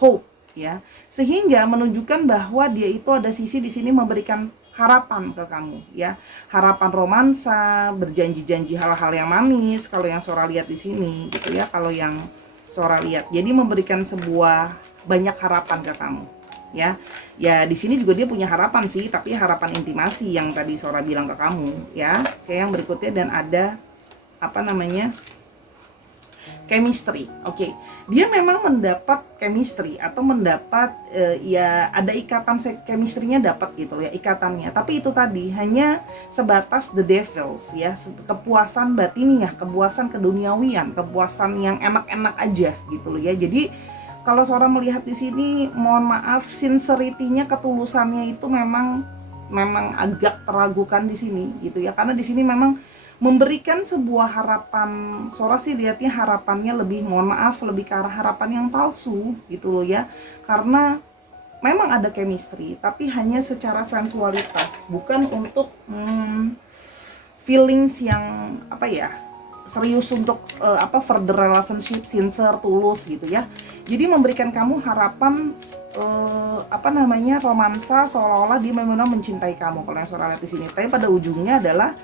hope ya, sehingga menunjukkan bahwa dia itu ada sisi di sini memberikan harapan ke kamu ya, harapan romansa, berjanji-janji hal-hal yang manis kalau yang Sora lihat di sini gitu ya. Kalau yang Sora lihat, jadi memberikan sebuah banyak harapan ke kamu ya. Ya di sini juga dia punya harapan sih, tapi harapan intimasi yang tadi Sora bilang ke kamu ya. Kayak yang berikutnya, dan ada apa namanya, chemistry. Oke. Dia memang mendapat chemistry atau mendapat ya ada ikatan chemistry-nya dapat gitu ya, ikatannya. Tapi itu tadi hanya sebatas the devils ya, kepuasan batiniah, kepuasan keduniawian, kepuasan yang enak-enak aja gitu loh ya. Jadi kalau Sora melihat di sini, mohon maaf, sincerity-nya, ketulusannya itu memang memang agak teragukan di sini gitu ya, karena di sini memang memberikan sebuah harapan. Sora sih lihatnya harapannya lebih, mohon maaf, lebih ke arah harapan yang palsu gitu loh ya, karena memang ada chemistry tapi hanya secara sensualitas, bukan untuk feelings yang apa ya, serius untuk further relationship, sincere, tulus gitu ya. Jadi memberikan kamu harapan romansa, seolah-olah dia memang mencintai kamu kalau yang Sora lihat di sini. Tapi pada ujungnya adalah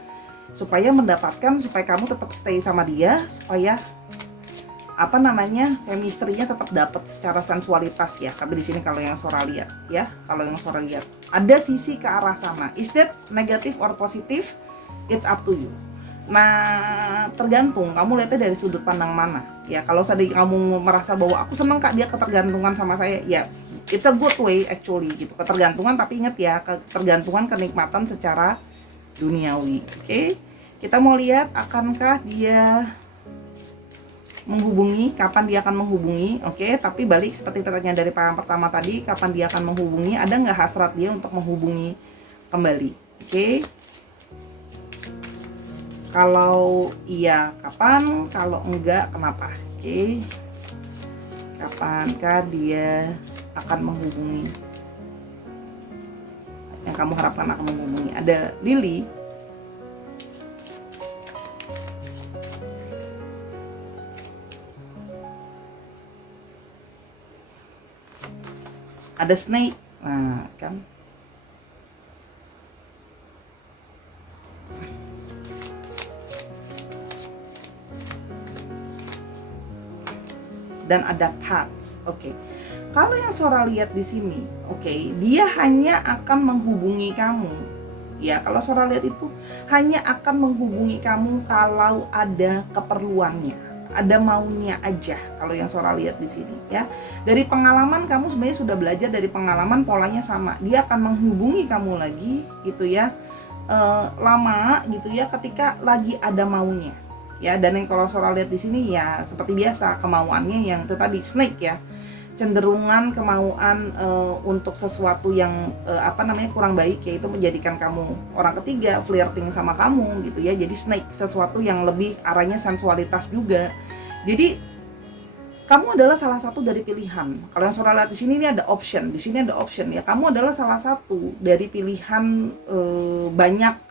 supaya kamu tetap stay sama dia, supaya chemistry-nya tetap dapat secara sensualitas ya. Tapi di sini kalau yang Sora lihat ya, ada sisi ke arah sana. Is that negative or positive? It's up to you. Nah, tergantung kamu lihatnya dari sudut pandang mana ya. Kalau seandainya kamu merasa bahwa aku seneng Kak dia ketergantungan sama saya, ya it's a good way actually gitu, ketergantungan. Tapi ingat ya, ketergantungan kenikmatan secara duniawi. Oke? Kita mau lihat akankah dia menghubungi, kapan dia akan menghubungi. Oke, tapi balik seperti pertanyaan dari yang pertama tadi, kapan dia akan menghubungi, ada nggak hasrat dia untuk menghubungi kembali. Oke, kalau iya kapan, kalau enggak kenapa. Oke, kapankah dia akan menghubungi, yang kamu harapkan akan menghubungi. Ada Lily, ada Snake. Nah kan, dan ada Paths. Oke. Kalau yang Sora lihat di sini, dia hanya akan menghubungi kamu. Ya, kalau Sora lihat itu hanya akan menghubungi kamu kalau ada keperluannya, ada maunya aja. Kalau yang Sora lihat di sini ya. Dari pengalaman kamu sebenarnya sudah belajar, dari pengalaman polanya sama. Dia akan menghubungi kamu lagi gitu ya. Lama gitu ya, ketika lagi ada maunya. Ya, dan yang kalau Sora lihat di sini ya seperti biasa, kemauannya yang itu tadi Snake ya, cenderungan kemauan untuk sesuatu yang kurang baik, yaitu menjadikan kamu orang ketiga, flirting sama kamu gitu ya. Jadi Snake, sesuatu yang lebih arahnya sensualitas juga. Jadi kamu adalah salah satu dari pilihan. Kalau yang Sora lihat di sini, ini ada option, di sini ada option ya. Kamu adalah salah satu dari pilihan banyak.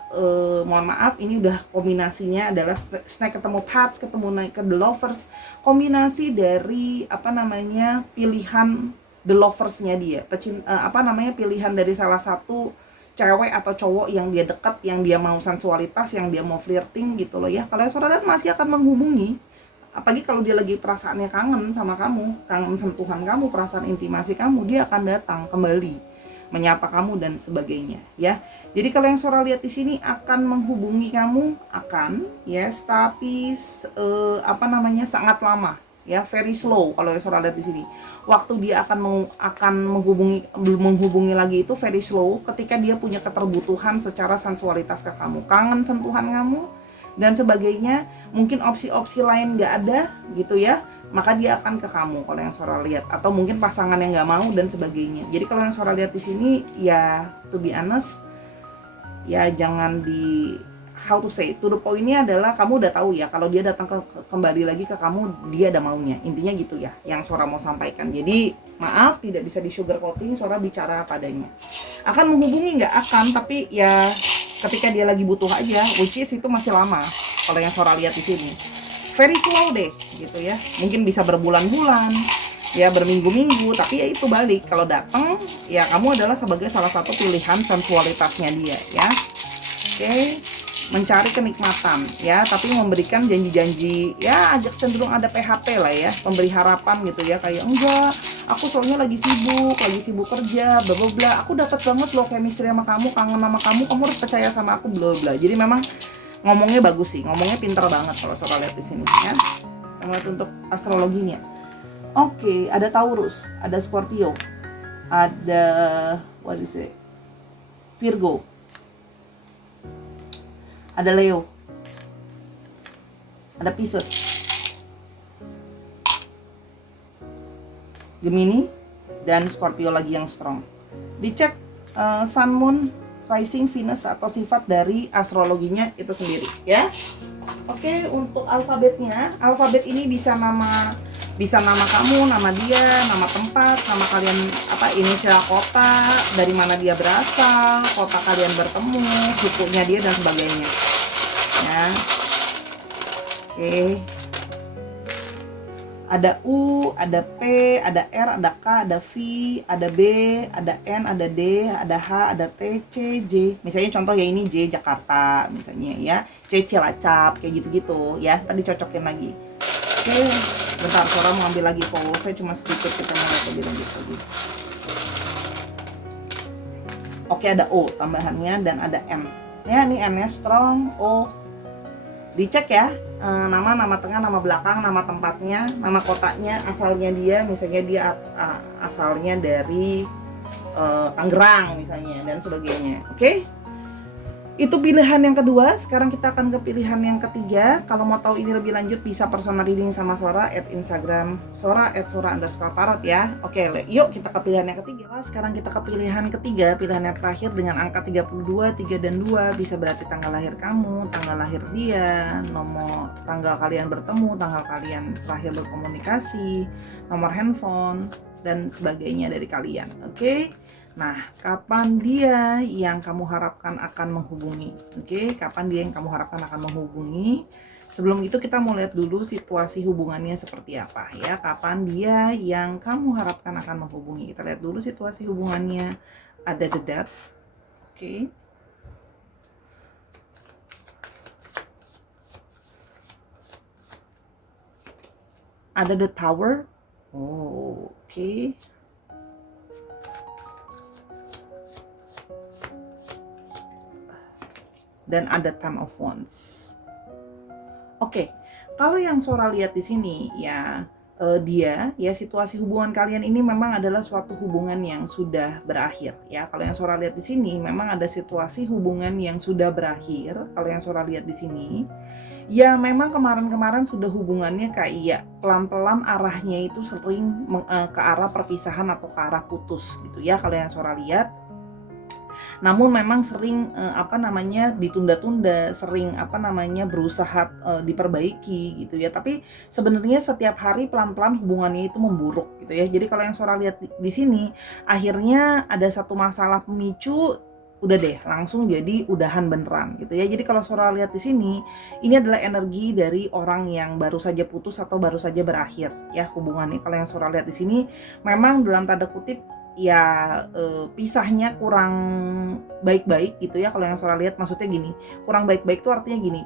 Mohon maaf, ini udah kombinasinya adalah Snake ketemu Paths, ketemu naik ke The Lovers, kombinasi dari pilihan The Lovers-nya dia, pilihan dari salah satu cewek atau cowok yang dia dekat, yang dia mau sensualitas, yang dia mau flirting gitu loh ya. Kalau saudara masih akan menghubungi, apalagi kalau dia lagi perasaannya kangen sama kamu, kangen sentuhan kamu, perasaan intimasi kamu, dia akan datang kembali menyapa kamu dan sebagainya ya. Jadi kalau yang Sora lihat di sini akan menghubungi kamu, akan yes, tapi sangat lama ya, very slow. Kalau yang Sora lihat di sini, waktu dia akan menghubungi lagi itu very slow, ketika dia punya keterbutuhan secara sensualitas ke kamu, kangen sentuhan kamu dan sebagainya. Mungkin opsi-opsi lain nggak ada gitu ya, maka dia akan ke kamu kalau yang Sora lihat, atau mungkin pasangan yang nggak mau dan sebagainya. Jadi kalau yang Sora lihat di sini ya, to be honest ya, jangan to the point-nya adalah kamu udah tahu ya, kalau dia datang kembali lagi ke kamu, dia ada maunya, intinya gitu ya yang Sora mau sampaikan. Jadi maaf, tidak bisa di sugar coating, Sora bicara padanya. Akan menghubungi nggak? Akan, tapi ya ketika dia lagi butuh aja, which is itu masih lama kalau yang Sora lihat di sini. Very slow deh gitu ya, mungkin bisa berbulan-bulan ya, berminggu-minggu, tapi ya itu balik, kalau datang ya kamu adalah sebagai salah satu pilihan sensualitasnya dia ya. Oke, mencari kenikmatan ya, tapi memberikan janji-janji ya, agak cenderung ada PHP lah ya, memberi harapan gitu ya, kayak enggak, aku soalnya lagi sibuk kerja, bla bla bla, aku dapat banget loh chemistry sama kamu, kangen sama kamu harus percaya sama aku, bla bla. Jadi memang ngomongnya bagus sih, ngomongnya pinter banget kalau Sora lihat di sini ya. Kita lihat untuk astrologinya. Oke, ada Taurus, ada Scorpio, ada Virgo, ada Leo, ada Pisces, Gemini, dan Scorpio lagi yang strong. Dicek Sun, Moon, rising Venus atau sifat dari astrologinya itu sendiri ya. Oke, untuk alfabetnya, alfabet ini bisa nama kamu, nama dia, nama tempat, nama kalian, inisial kota, dari mana dia berasal, kota kalian bertemu, sukunya dia dan sebagainya. Ya. Oke. Ada U, ada P, ada R, ada K, ada V, ada B, ada N, ada D, ada H, ada T, C, J. Misalnya contoh ya, ini J Jakarta misalnya ya, C Cilacap, kayak gitu-gitu ya. Tadi cocokin lagi. Oke, bentar, Sora mau ambil lagi poll. Saya cuma sedikit, kita mau lihat lebih lanjut lagi. Oke, ada O tambahannya dan ada N. Ya, ini N-nya strong, O. Dicek ya, nama tengah, nama belakang, nama tempatnya, nama kotanya, asalnya dia, misalnya dia asalnya dari Tangerang misalnya dan sebagainya. Oke? Itu pilihan yang kedua. Sekarang kita akan ke pilihan yang ketiga. Kalau mau tahu ini lebih lanjut bisa personal reading sama Sora at Instagram Sora @sora_tarot ya. Oke, yuk kita ke pilihan yang ketiga. Sekarang kita ke pilihan ketiga, pilihan yang terakhir dengan angka 32, 3 dan 2. Bisa berarti tanggal lahir kamu, tanggal lahir dia, nomor tanggal kalian bertemu, tanggal kalian terakhir berkomunikasi, nomor handphone dan sebagainya dari kalian. Oke? Nah, kapan dia yang kamu harapkan akan menghubungi? Oke, kapan dia yang kamu harapkan akan menghubungi? Sebelum itu kita mau lihat dulu situasi hubungannya seperti apa ya. Kapan dia yang kamu harapkan akan menghubungi? Kita lihat dulu situasi hubungannya. Ada the Death. Oke. Ada the Tower. Oh, oke. Dan ada Ten of Wands. Oke, kalau yang Sora lihat di sini ya, dia ya, situasi hubungan kalian ini memang adalah suatu hubungan yang sudah berakhir ya. Kalau yang Sora lihat di sini memang ada situasi hubungan yang sudah berakhir. Kalau yang Sora lihat di sini ya, memang kemarin-kemarin sudah hubungannya kayak pelan-pelan arahnya itu sering ke arah perpisahan atau ke arah putus gitu ya. Kalau yang Sora lihat, namun memang sering ditunda-tunda, sering berusaha diperbaiki gitu ya. Tapi sebenarnya setiap hari pelan-pelan hubungannya itu memburuk gitu ya. Jadi kalau yang Sora lihat di sini, akhirnya ada satu masalah pemicu, udah deh langsung jadi udahan beneran gitu ya. Jadi kalau Sora lihat di sini, ini adalah energi dari orang yang baru saja putus atau baru saja berakhir ya hubungannya. Kalau yang Sora lihat di sini memang dalam tanda kutip ya, pisahnya kurang baik-baik gitu ya. Kalau yang Sora lihat maksudnya gini, kurang baik-baik itu artinya gini,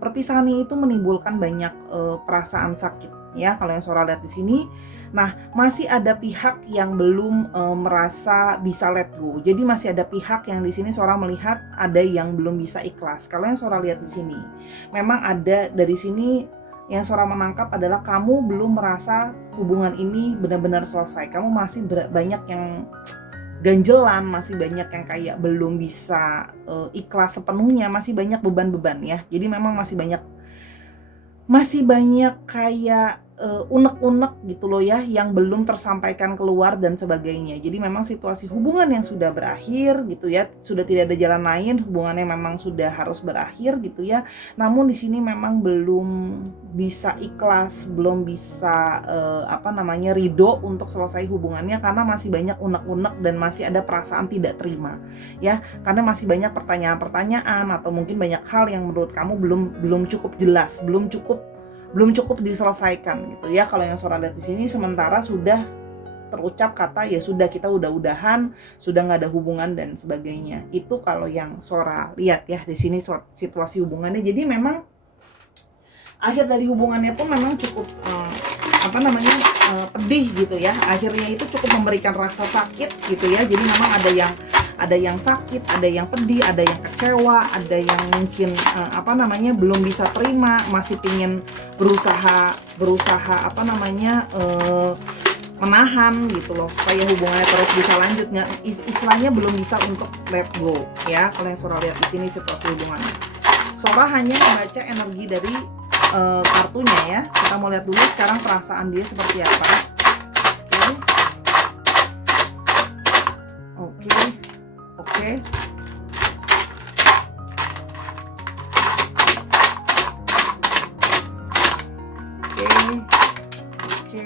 perpisahan itu menimbulkan banyak perasaan sakit ya. Kalau yang Sora lihat di sini, nah masih ada pihak yang belum merasa bisa let go. Jadi masih ada pihak yang di sini Sora melihat ada yang belum bisa ikhlas. Kalau yang Sora lihat di sini, memang ada dari sini yang Sora menangkap adalah kamu belum merasa hubungan ini benar-benar selesai. Kamu masih banyak yang ganjelan, masih banyak yang kayak belum bisa ikhlas sepenuhnya, masih banyak beban-beban ya. Jadi memang masih banyak kayak unek-unek gitu loh ya, yang belum tersampaikan keluar dan sebagainya. Jadi memang situasi hubungan yang sudah berakhir gitu ya, sudah tidak ada jalan lain, hubungannya memang sudah harus berakhir gitu ya. Namun di sini memang belum bisa ikhlas, belum bisa ridho untuk selesai hubungannya, karena masih banyak unek-unek dan masih ada perasaan tidak terima ya. Karena masih banyak pertanyaan-pertanyaan atau mungkin banyak hal yang menurut kamu belum cukup jelas, belum cukup diselesaikan gitu ya. Kalau yang Sora lihat di sini, sementara sudah terucap kata ya sudah, kita udahan, sudah nggak ada hubungan dan sebagainya. Itu kalau yang Sora lihat ya di sini situasi hubungannya. Jadi memang akhir dari hubungannya pun memang cukup pedih gitu ya. Akhirnya itu cukup memberikan rasa sakit gitu ya. Jadi memang ada yang sakit, ada yang pedih, ada yang kecewa, ada yang mungkin belum bisa terima, masih pingin berusaha menahan gitu loh supaya hubungannya terus bisa lanjut, istilahnya belum bisa untuk let go ya. Kalau yang Sora lihat di sini situasi hubungannya, Sora hanya membaca energi dari kartunya ya. Kita mau lihat dulu sekarang perasaan dia seperti apa. Oke. Oke.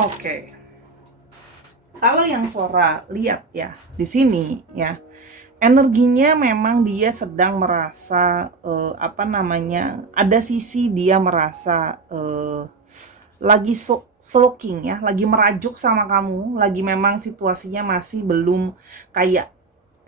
Oke. Kalau yang Sora lihat ya di sini ya, energinya memang dia sedang merasa ada sisi dia merasa lagi sulking ya, lagi merajuk sama kamu, lagi memang situasinya masih belum kayak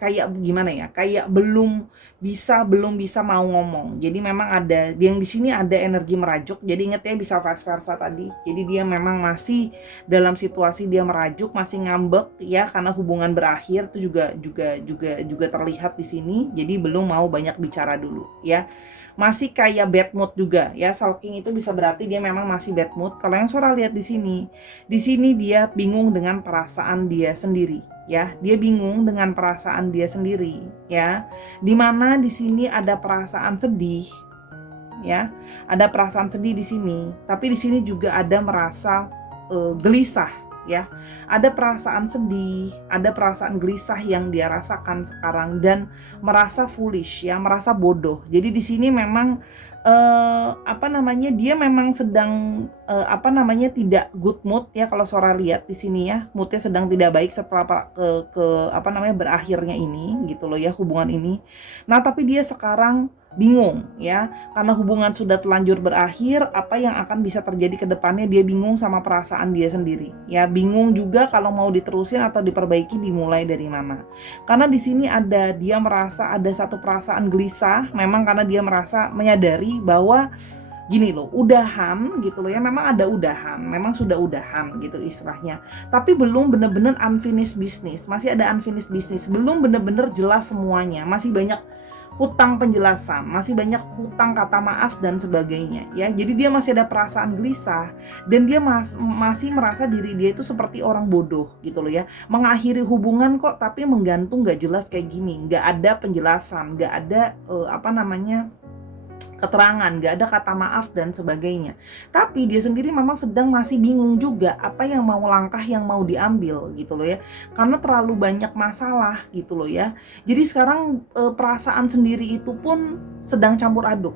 kayak gimana ya, kayak belum bisa mau ngomong. Jadi memang ada yang di sini ada energi merajuk. Jadi inget ya, bisa vice versa tadi. Jadi dia memang masih dalam situasi dia merajuk, masih ngambek ya, karena hubungan berakhir itu juga terlihat di sini. Jadi belum mau banyak bicara dulu ya. Masih kayak bad mood juga ya. Sulking itu bisa berarti dia memang masih bad mood. Kalau yang Sora lihat di sini dia bingung dengan perasaan dia sendiri ya. Dia bingung dengan perasaan dia sendiri ya. Dimana di sini ada perasaan sedih ya. Ada perasaan sedih di sini, tapi di sini juga ada merasa gelisah ya. Ada perasaan sedih, ada perasaan gelisah yang dia rasakan sekarang dan merasa foolish ya, merasa bodoh. Jadi di sini memang dia memang sedang tidak good mood ya. Kalau Sora lihat di sini ya, moodnya sedang tidak baik setelah berakhirnya ini gitu loh ya, hubungan ini. Nah, tapi dia sekarang bingung ya, karena hubungan sudah terlanjur berakhir, apa yang akan bisa terjadi ke depannya. Dia bingung sama perasaan dia sendiri ya, bingung juga kalau mau diterusin atau diperbaiki dimulai dari mana. Karena di sini dia merasa ada satu perasaan gelisah, memang karena dia merasa menyadari bahwa gini loh, udahan gitu loh ya, memang ada udahan, memang sudah udahan gitu istilahnya, tapi belum bener-bener unfinished business, masih ada unfinished business, belum bener-bener jelas semuanya, masih banyak hutang penjelasan, masih banyak hutang kata maaf dan sebagainya ya. Jadi dia masih ada perasaan gelisah dan dia masih merasa diri dia itu seperti orang bodoh gitu loh ya. Mengakhiri hubungan kok tapi menggantung gak jelas kayak gini, gak ada penjelasan, gak ada keterangan, gak ada kata maaf dan sebagainya. Tapi dia sendiri memang sedang masih bingung juga apa yang mau langkah yang mau diambil gitu loh ya. Karena terlalu banyak masalah gitu loh ya. Jadi sekarang perasaan sendiri itu pun sedang campur aduk.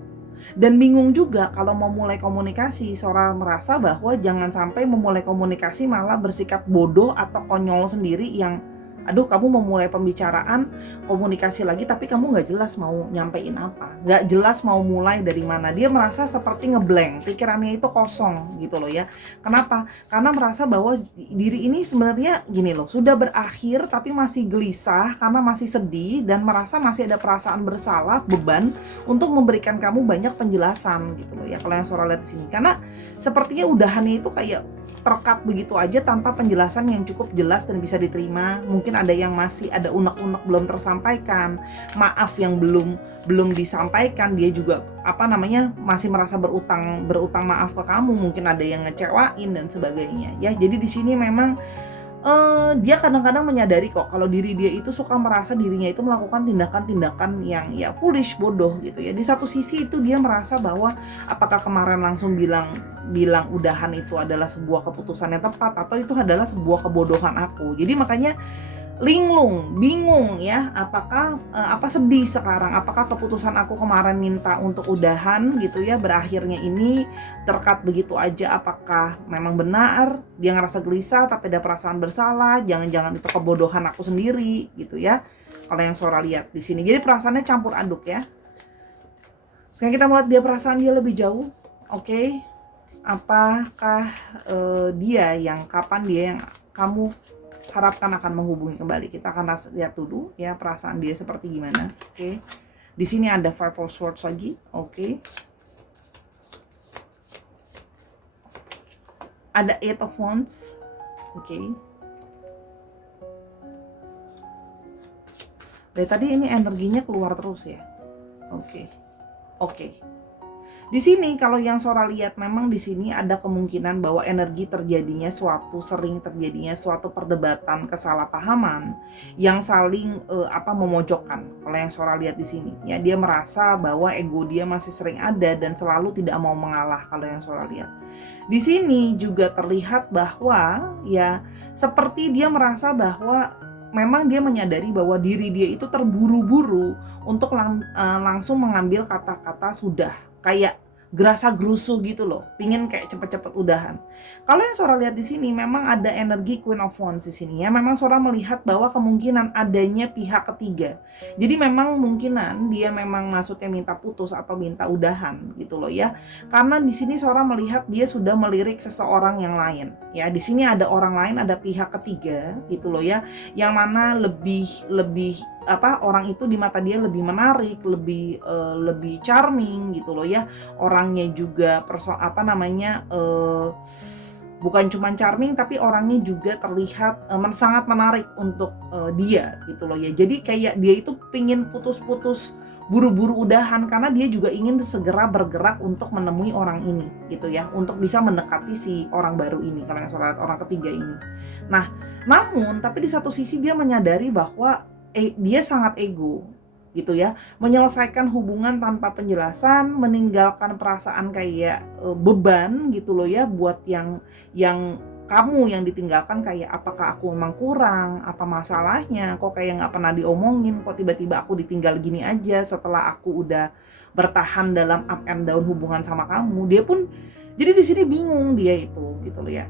Dan bingung juga kalau mau mulai komunikasi. Sora merasa bahwa jangan sampai memulai komunikasi malah bersikap bodoh atau konyol sendiri yang kamu mau mulai pembicaraan komunikasi lagi tapi kamu nggak jelas mau nyampein apa, nggak jelas mau mulai dari mana. Dia merasa seperti ngeblank, pikirannya itu kosong gitu loh ya. Kenapa? Karena merasa bahwa diri ini sebenarnya gini loh, sudah berakhir tapi masih gelisah karena masih sedih dan merasa masih ada perasaan bersalah, beban untuk memberikan kamu banyak penjelasan gitu loh ya. Kalau yang Sora lihat di sini, karena sepertinya udahannya itu kayak terkat begitu aja tanpa penjelasan yang cukup jelas dan bisa diterima. Mungkin ada yang masih ada unek-unek belum tersampaikan, maaf yang belum disampaikan. Dia juga masih merasa berutang maaf ke kamu. Mungkin ada yang ngecewain dan sebagainya ya. Jadi di sini memang dia kadang-kadang menyadari kok kalau diri dia itu suka merasa dirinya itu melakukan tindakan-tindakan yang ya foolish, bodoh gitu ya. Di satu sisi itu dia merasa bahwa apakah kemarin langsung bilang udahan itu adalah sebuah keputusan yang tepat atau itu adalah sebuah kebodohan aku. Jadi makanya linglung, bingung ya, apakah sedih sekarang, apakah keputusan aku kemarin minta untuk udahan gitu ya, berakhirnya ini terkat begitu aja, apakah memang benar dia ngerasa gelisah tapi ada perasaan bersalah, jangan-jangan itu kebodohan aku sendiri gitu ya. Kalau yang Sora lihat di sini, jadi perasaannya campur aduk ya. Sekarang kita melihat dia perasaan dia lebih jauh, oke? Apakah kapan dia yang kamu harapkan akan menghubungi kembali. Kita akan lihat dulu ya perasaan dia seperti gimana. Oke. Di sini ada Five of Swords lagi. Oke. Ada Eight of Wands. Oke. Dari tadi ini energinya keluar terus ya. Oke. Di sini kalau yang Sora lihat memang di sini ada kemungkinan bahwa sering terjadinya suatu perdebatan, kesalahpahaman yang saling memojokkan. Kalau yang Sora lihat di sini ya, dia merasa bahwa ego dia masih sering ada dan selalu tidak mau mengalah. Kalau yang Sora lihat di sini juga terlihat bahwa ya seperti dia merasa bahwa memang dia menyadari bahwa diri dia itu terburu-buru untuk langsung mengambil kata-kata sudah, kayak gerasa gerusu gitu loh, pingin kayak cepet-cepet udahan. Kalau yang Sora lihat di sini memang ada energi Queen of Wands di sini ya. Memang Sora melihat bahwa kemungkinan adanya pihak ketiga. Jadi memang mungkinan dia memang maksudnya minta putus atau minta udahan gitu loh ya. Karena di sini Sora melihat dia sudah melirik seseorang yang lain. Ya, di sini ada orang lain, ada pihak ketiga gitu loh ya. Yang mana lebih orang itu di mata dia lebih menarik, lebih charming gitu loh ya. Orangnya juga bukan cuma charming tapi orangnya juga terlihat sangat menarik untuk dia gitu loh ya. Jadi kayak dia itu pingin putus-putus, buru-buru udahan karena dia juga ingin segera bergerak untuk menemui orang ini gitu ya, untuk bisa mendekati si orang baru ini, kalau yang orang ketiga ini. Nah, namun tapi di satu sisi dia menyadari bahwa dia sangat ego gitu ya, menyelesaikan hubungan tanpa penjelasan, meninggalkan perasaan kayak beban gitu loh ya, buat yang kamu yang ditinggalkan, kayak apakah aku memang kurang, apa masalahnya, kok kayak nggak pernah diomongin, kok tiba-tiba aku ditinggal gini aja setelah aku udah bertahan dalam up and down hubungan sama kamu. Dia pun jadi di sini bingung dia itu gitu loh ya.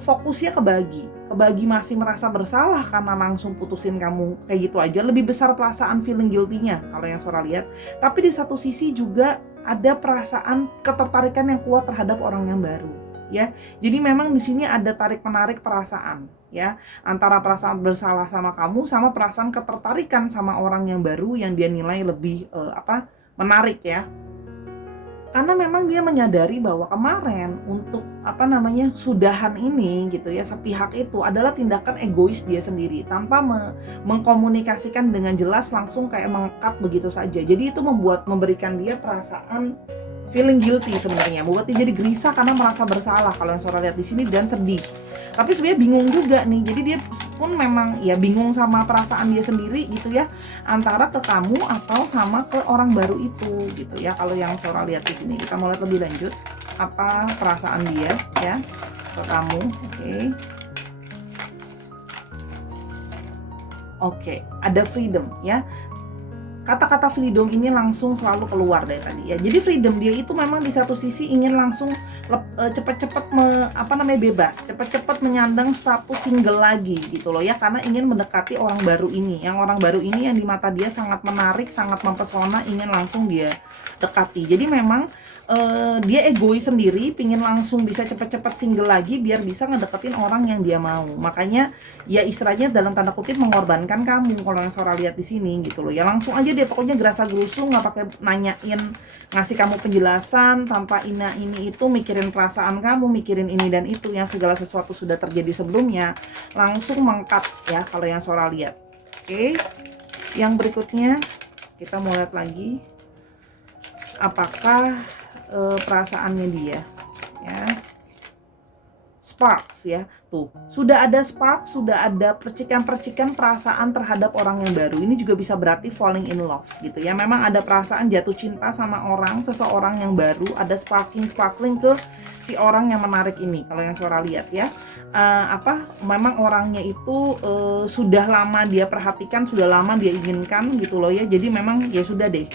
Fokusnya kebagi masih merasa bersalah karena langsung putusin kamu kayak gitu aja, lebih besar perasaan feeling guilty-nya kalau yang Sora lihat. Tapi di satu sisi juga ada perasaan ketertarikan yang kuat terhadap orang yang baru ya. Jadi memang di sini ada tarik menarik perasaan ya, antara perasaan bersalah sama kamu sama perasaan ketertarikan sama orang yang baru yang dia nilai lebih menarik ya. Karena memang dia menyadari bahwa kemarin untuk sudahan ini gitu ya, sepihak itu adalah tindakan egois dia sendiri tanpa mengkomunikasikan dengan jelas, langsung kayak mengkat begitu saja. Jadi itu memberikan dia perasaan feeling guilty sebenarnya, membuat dia jadi gelisah karena merasa bersalah kalau yang Sora lihat di sini, dan sedih. Tapi sebenarnya bingung juga nih. Jadi dia pun memang ya bingung sama perasaan dia sendiri gitu ya, antara ke kamu atau sama ke orang baru itu gitu ya. Kalau yang Sora lihat di sini, kita mau lihat lebih lanjut apa perasaan dia ya ke kamu. Oke, ada freedom ya. Kata-kata freedom ini langsung selalu keluar dari tadi ya. Jadi freedom dia itu memang di satu sisi ingin langsung cepet-cepet bebas, cepet-cepet menyandang status single lagi gitu loh ya, karena ingin mendekati orang baru ini. Yang orang baru ini yang di mata dia sangat menarik, sangat mempesona, ingin langsung dia dekati. Jadi memang dia egois sendiri, pingin langsung bisa cepet-cepet single lagi biar bisa ngedeketin orang yang dia mau. Makanya ya istilahnya dalam tanda kutip mengorbankan kamu kalau yang Sora lihat di sini gitu loh ya. Langsung aja dia pokoknya gerasa gerusu, nggak pakai nanyain, ngasih kamu penjelasan tanpa ini itu, mikirin perasaan kamu, mikirin ini dan itu, yang segala sesuatu sudah terjadi sebelumnya, langsung mengkat ya kalau yang Sora lihat. Oke, yang berikutnya kita mau lihat lagi apakah perasaannya dia ya. Sparks ya, tuh sudah ada spark, sudah ada percikan-percikan perasaan terhadap orang yang baru. Ini juga bisa berarti falling in love gitu ya. Memang ada perasaan jatuh cinta sama seseorang yang baru, ada sparkling ke si orang yang menarik ini kalau yang Sora lihat ya. Memang orangnya itu sudah lama dia perhatikan, sudah lama dia inginkan gitu loh ya. Jadi memang ya sudah deh,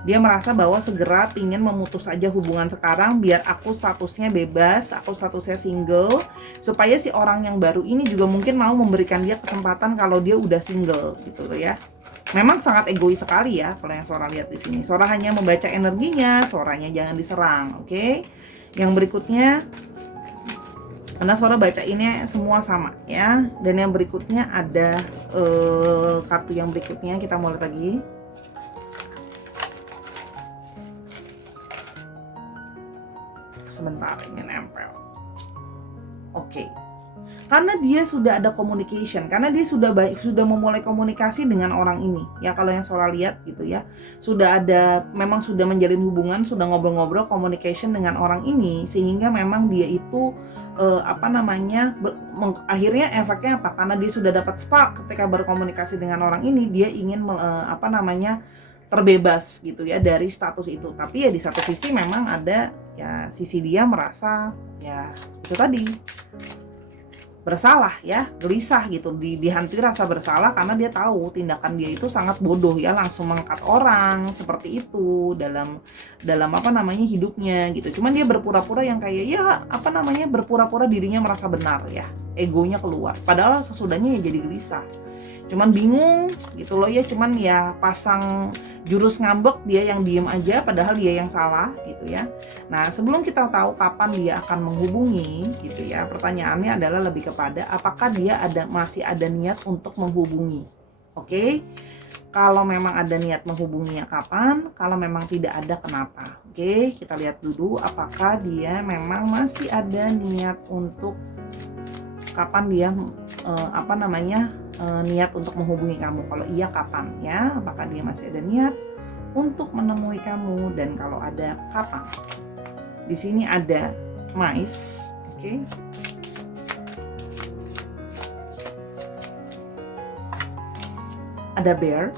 dia merasa bahwa segera pingin memutus aja hubungan sekarang biar aku statusnya bebas, aku statusnya single, supaya si orang yang baru ini juga mungkin mau memberikan dia kesempatan kalau dia udah single gitu loh ya. Memang sangat egois sekali ya kalau yang Sora lihat di sini. Sora hanya membaca energinya, Soranya jangan diserang, oke? Yang berikutnya, karena Sora baca ini semua sama ya. Dan yang berikutnya ada kartu yang berikutnya, kita mau lihat lagi. Sebentar, ini nempel. Oke. Karena dia sudah ada communication, karena dia sudah memulai komunikasi dengan orang ini ya, kalau yang Sora lihat gitu ya. Memang sudah menjalin hubungan, sudah ngobrol-ngobrol, communication dengan orang ini, sehingga memang dia itu akhirnya efeknya apa? Karena dia sudah dapat spark ketika berkomunikasi dengan orang ini, dia ingin terbebas gitu ya dari status itu. Tapi ya di satu sisi memang ada ya sisi dia merasa ya itu tadi bersalah ya, gelisah gitu, dihantui rasa bersalah karena dia tahu tindakan dia itu sangat bodoh ya, langsung mengangkat orang seperti itu dalam apa namanya hidupnya gitu. Cuman dia berpura-pura yang kayak ya apa namanya berpura-pura dirinya merasa benar ya, egonya keluar. Padahal sesudahnya ya jadi gelisah. Cuman bingung gitu loh ya, cuman ya pasang jurus ngambek, dia yang diem aja padahal dia yang salah gitu ya. Nah, sebelum kita tahu kapan dia akan menghubungi gitu ya, pertanyaannya adalah lebih kepada apakah dia masih ada niat untuk menghubungi. Oke? Kalau memang ada niat menghubunginya kapan, kalau memang tidak ada kenapa. Oke, kita lihat dulu apakah dia memang masih ada niat untuk kapan dia niat untuk menghubungi kamu. Kalau iya kapan ya? Apakah dia masih ada niat untuk menemui kamu, dan kalau ada kapan? Di sini ada mice, oke. Ada bear.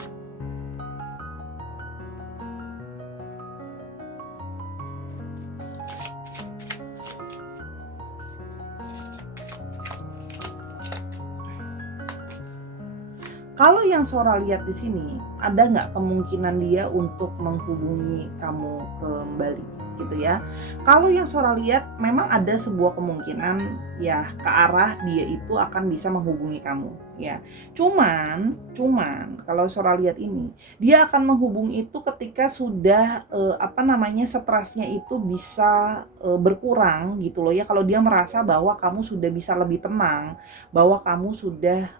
Kalau yang Sora lihat di sini, ada nggak kemungkinan dia untuk menghubungi kamu kembali, gitu ya? Kalau yang Sora lihat, memang ada sebuah kemungkinan ya ke arah dia itu akan bisa menghubungi kamu, ya. Cuman kalau Sora lihat ini, dia akan menghubungi itu ketika sudah stresnya itu bisa berkurang gitu loh ya. Kalau dia merasa bahwa kamu sudah bisa lebih tenang, bahwa kamu sudah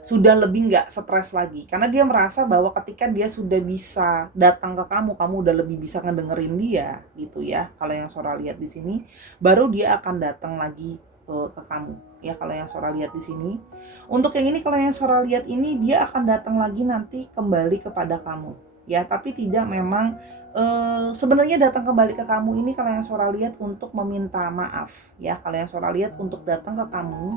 sudah lebih nggak stres lagi, karena dia merasa bahwa ketika dia sudah bisa datang ke kamu udah lebih bisa ngedengerin dia gitu ya. Kalau yang Sora lihat di sini, baru dia akan datang lagi ke kamu ya. Kalau yang Sora lihat di sini, untuk yang ini, kalau yang Sora lihat ini, dia akan datang lagi nanti kembali kepada kamu ya, tapi tidak memang sebenarnya datang kembali ke kamu ini, kalau yang Sora lihat, untuk meminta maaf ya. Kalau yang Sora lihat untuk datang ke kamu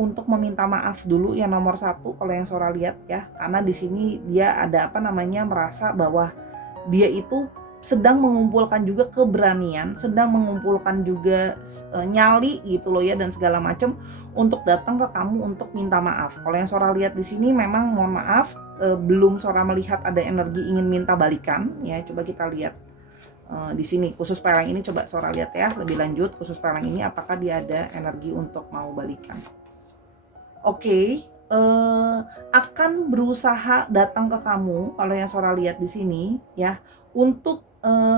untuk meminta maaf dulu yang nomor satu, kalau yang Sora lihat ya, karena di sini dia ada merasa bahwa dia itu sedang mengumpulkan juga keberanian, sedang mengumpulkan juga nyali gitu loh ya, dan segala macam untuk datang ke kamu untuk minta maaf. Kalau yang Sora lihat di sini, memang mohon maaf, belum Sora melihat ada energi ingin minta balikan ya. Coba kita lihat di sini khusus peleng ini, coba Sora lihat ya lebih lanjut, khusus peleng ini apakah dia ada energi untuk mau balikan. Oke, akan berusaha datang ke kamu kalau yang Sora lihat di sini ya, untuk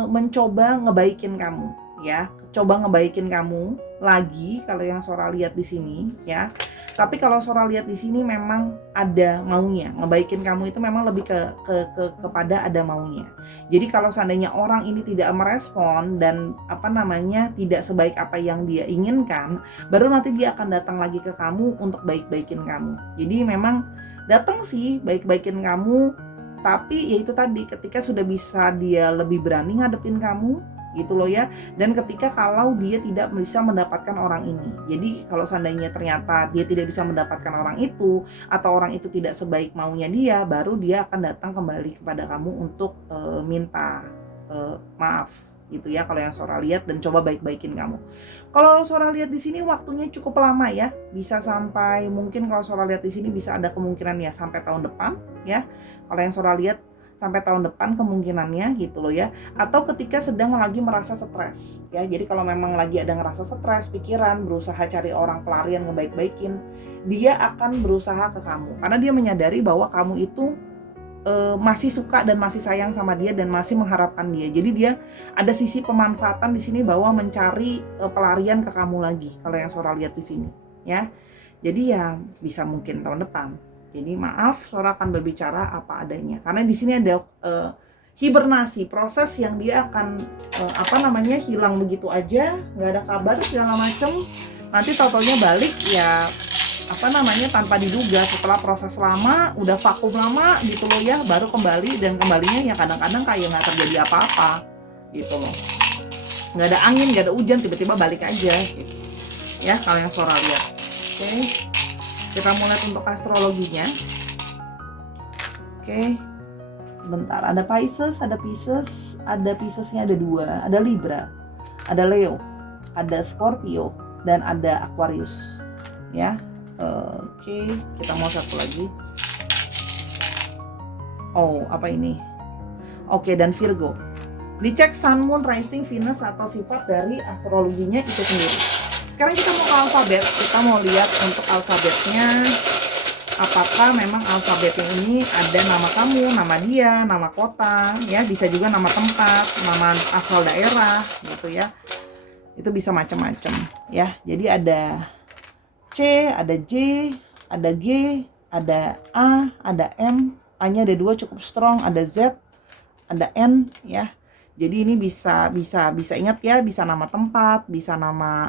mencoba ngebaikin kamu ya, coba ngebaikin kamu lagi kalau yang Sora lihat di sini ya. Tapi kalau Sora lihat di sini memang ada maunya, ngebaikin kamu itu memang lebih kepada ada maunya. Jadi kalau seandainya orang ini tidak merespon dan tidak sebaik apa yang dia inginkan, baru nanti dia akan datang lagi ke kamu untuk baik-baikin kamu. Jadi memang datang sih baik-baikin kamu, tapi ya itu tadi, ketika sudah bisa dia lebih berani ngadepin kamu gitu loh ya, dan ketika kalau dia tidak bisa mendapatkan orang ini. Jadi kalau seandainya ternyata dia tidak bisa mendapatkan orang itu, atau orang itu tidak sebaik maunya dia, baru dia akan datang kembali kepada kamu untuk minta maaf gitu ya. Kalau yang Sora lihat, dan coba baik-baikin kamu. Kalau Sora lihat di sini waktunya cukup lama ya, bisa sampai, mungkin kalau Sora lihat di sini bisa ada kemungkinan ya sampai tahun depan ya. Kalau yang Sora lihat sampai tahun depan kemungkinannya gitu loh ya. Atau ketika sedang lagi merasa stres ya. Jadi kalau memang lagi ada ngerasa stres pikiran, berusaha cari orang pelarian ngebaik-baikin, dia akan berusaha ke kamu karena dia menyadari bahwa kamu itu masih suka dan masih sayang sama dia dan masih mengharapkan dia. Jadi dia ada sisi pemanfaatan di sini, bahwa mencari pelarian ke kamu lagi kalau yang Sora lihat di sini ya. Jadi ya bisa mungkin tahun depan. Jadi maaf, Sora akan berbicara apa adanya. Karena di sini ada hibernasi, proses yang dia akan hilang begitu aja, nggak ada kabar segala macem. Nanti totalnya balik ya tanpa diduga, setelah proses lama, udah vakum lama gitu loh ya, baru kembali, dan kembalinya ya kadang-kadang kayak nggak terjadi apa-apa gitu loh. Nggak ada angin, nggak ada hujan, tiba-tiba balik aja gitu. Ya kalau yang Sora lihat. Oke. Kita mulai untuk astrologinya. Oke. Sebentar, ada Pisces, ada Piscesnya ada 2, ada Libra, ada Leo. ada Scorpio, dan ada Aquarius. Ya, oke, kita mau satu lagi. Oh, apa ini? Oke, dan Virgo. Dicek Sun, Moon, Rising, Venus atau sifat dari astrologinya itu sendiri. Sekarang kita mau ke alfabet. Kita mau lihat untuk alfabetnya. Apakah memang alfabetnya ini ada nama kamu, nama dia, nama kota, ya bisa juga nama tempat, nama asal daerah, gitu ya. Itu bisa macam-macam, ya. Jadi ada C, ada J, ada G, ada A, ada M. A-nya ada 2 cukup strong, ada Z, ada N, ya. Jadi ini bisa ingat ya, bisa nama tempat, bisa nama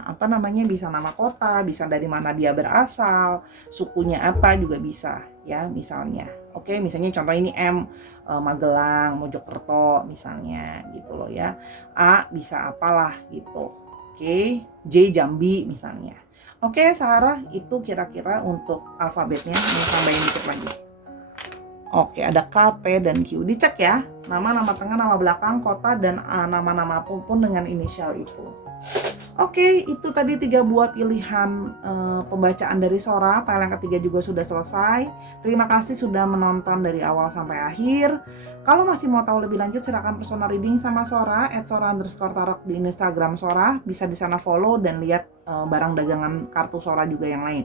bisa nama kota, bisa dari mana dia berasal, sukunya apa juga bisa ya misalnya. Oke, misalnya contoh ini M, Magelang, Mojokerto misalnya gitu loh ya. A bisa apalah gitu. Oke, J Jambi misalnya. Oke, Sarah, itu kira-kira untuk alfabetnya. Ini tambahin dikit lagi. Oke, ada K, P, dan Q. Dicek ya, nama tengah, nama belakang, kota, dan nama-nama apapun dengan inisial itu. Oke, itu tadi 3 buah pilihan pembacaan dari Sora. File yang ketiga juga sudah selesai. Terima kasih sudah menonton dari awal sampai akhir. Kalau masih mau tahu lebih lanjut, silakan personal reading sama Sora, @sora_tarot di Instagram Sora. Bisa di sana follow dan lihat barang dagangan kartu Sora juga yang lain.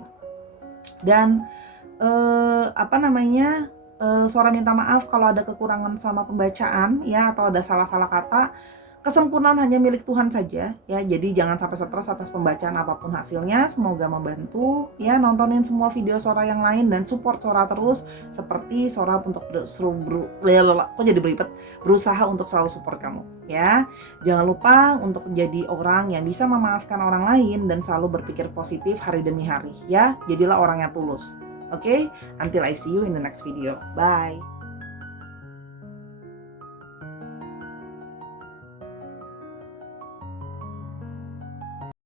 Dan Sora minta maaf kalau ada kekurangan sama pembacaan ya, atau ada salah-salah kata. Kesempurnaan hanya milik Tuhan saja ya. Jadi jangan sampai stres atas pembacaan apapun hasilnya. Semoga membantu ya. Nontonin semua video Sora yang lain dan support Sora terus, seperti Sora untuk berusaha untuk selalu support kamu ya. Jangan lupa untuk jadi orang yang bisa memaafkan orang lain dan selalu berpikir positif hari demi hari ya. Jadilah orang yang tulus. Okay, until I see you in the next video. Bye.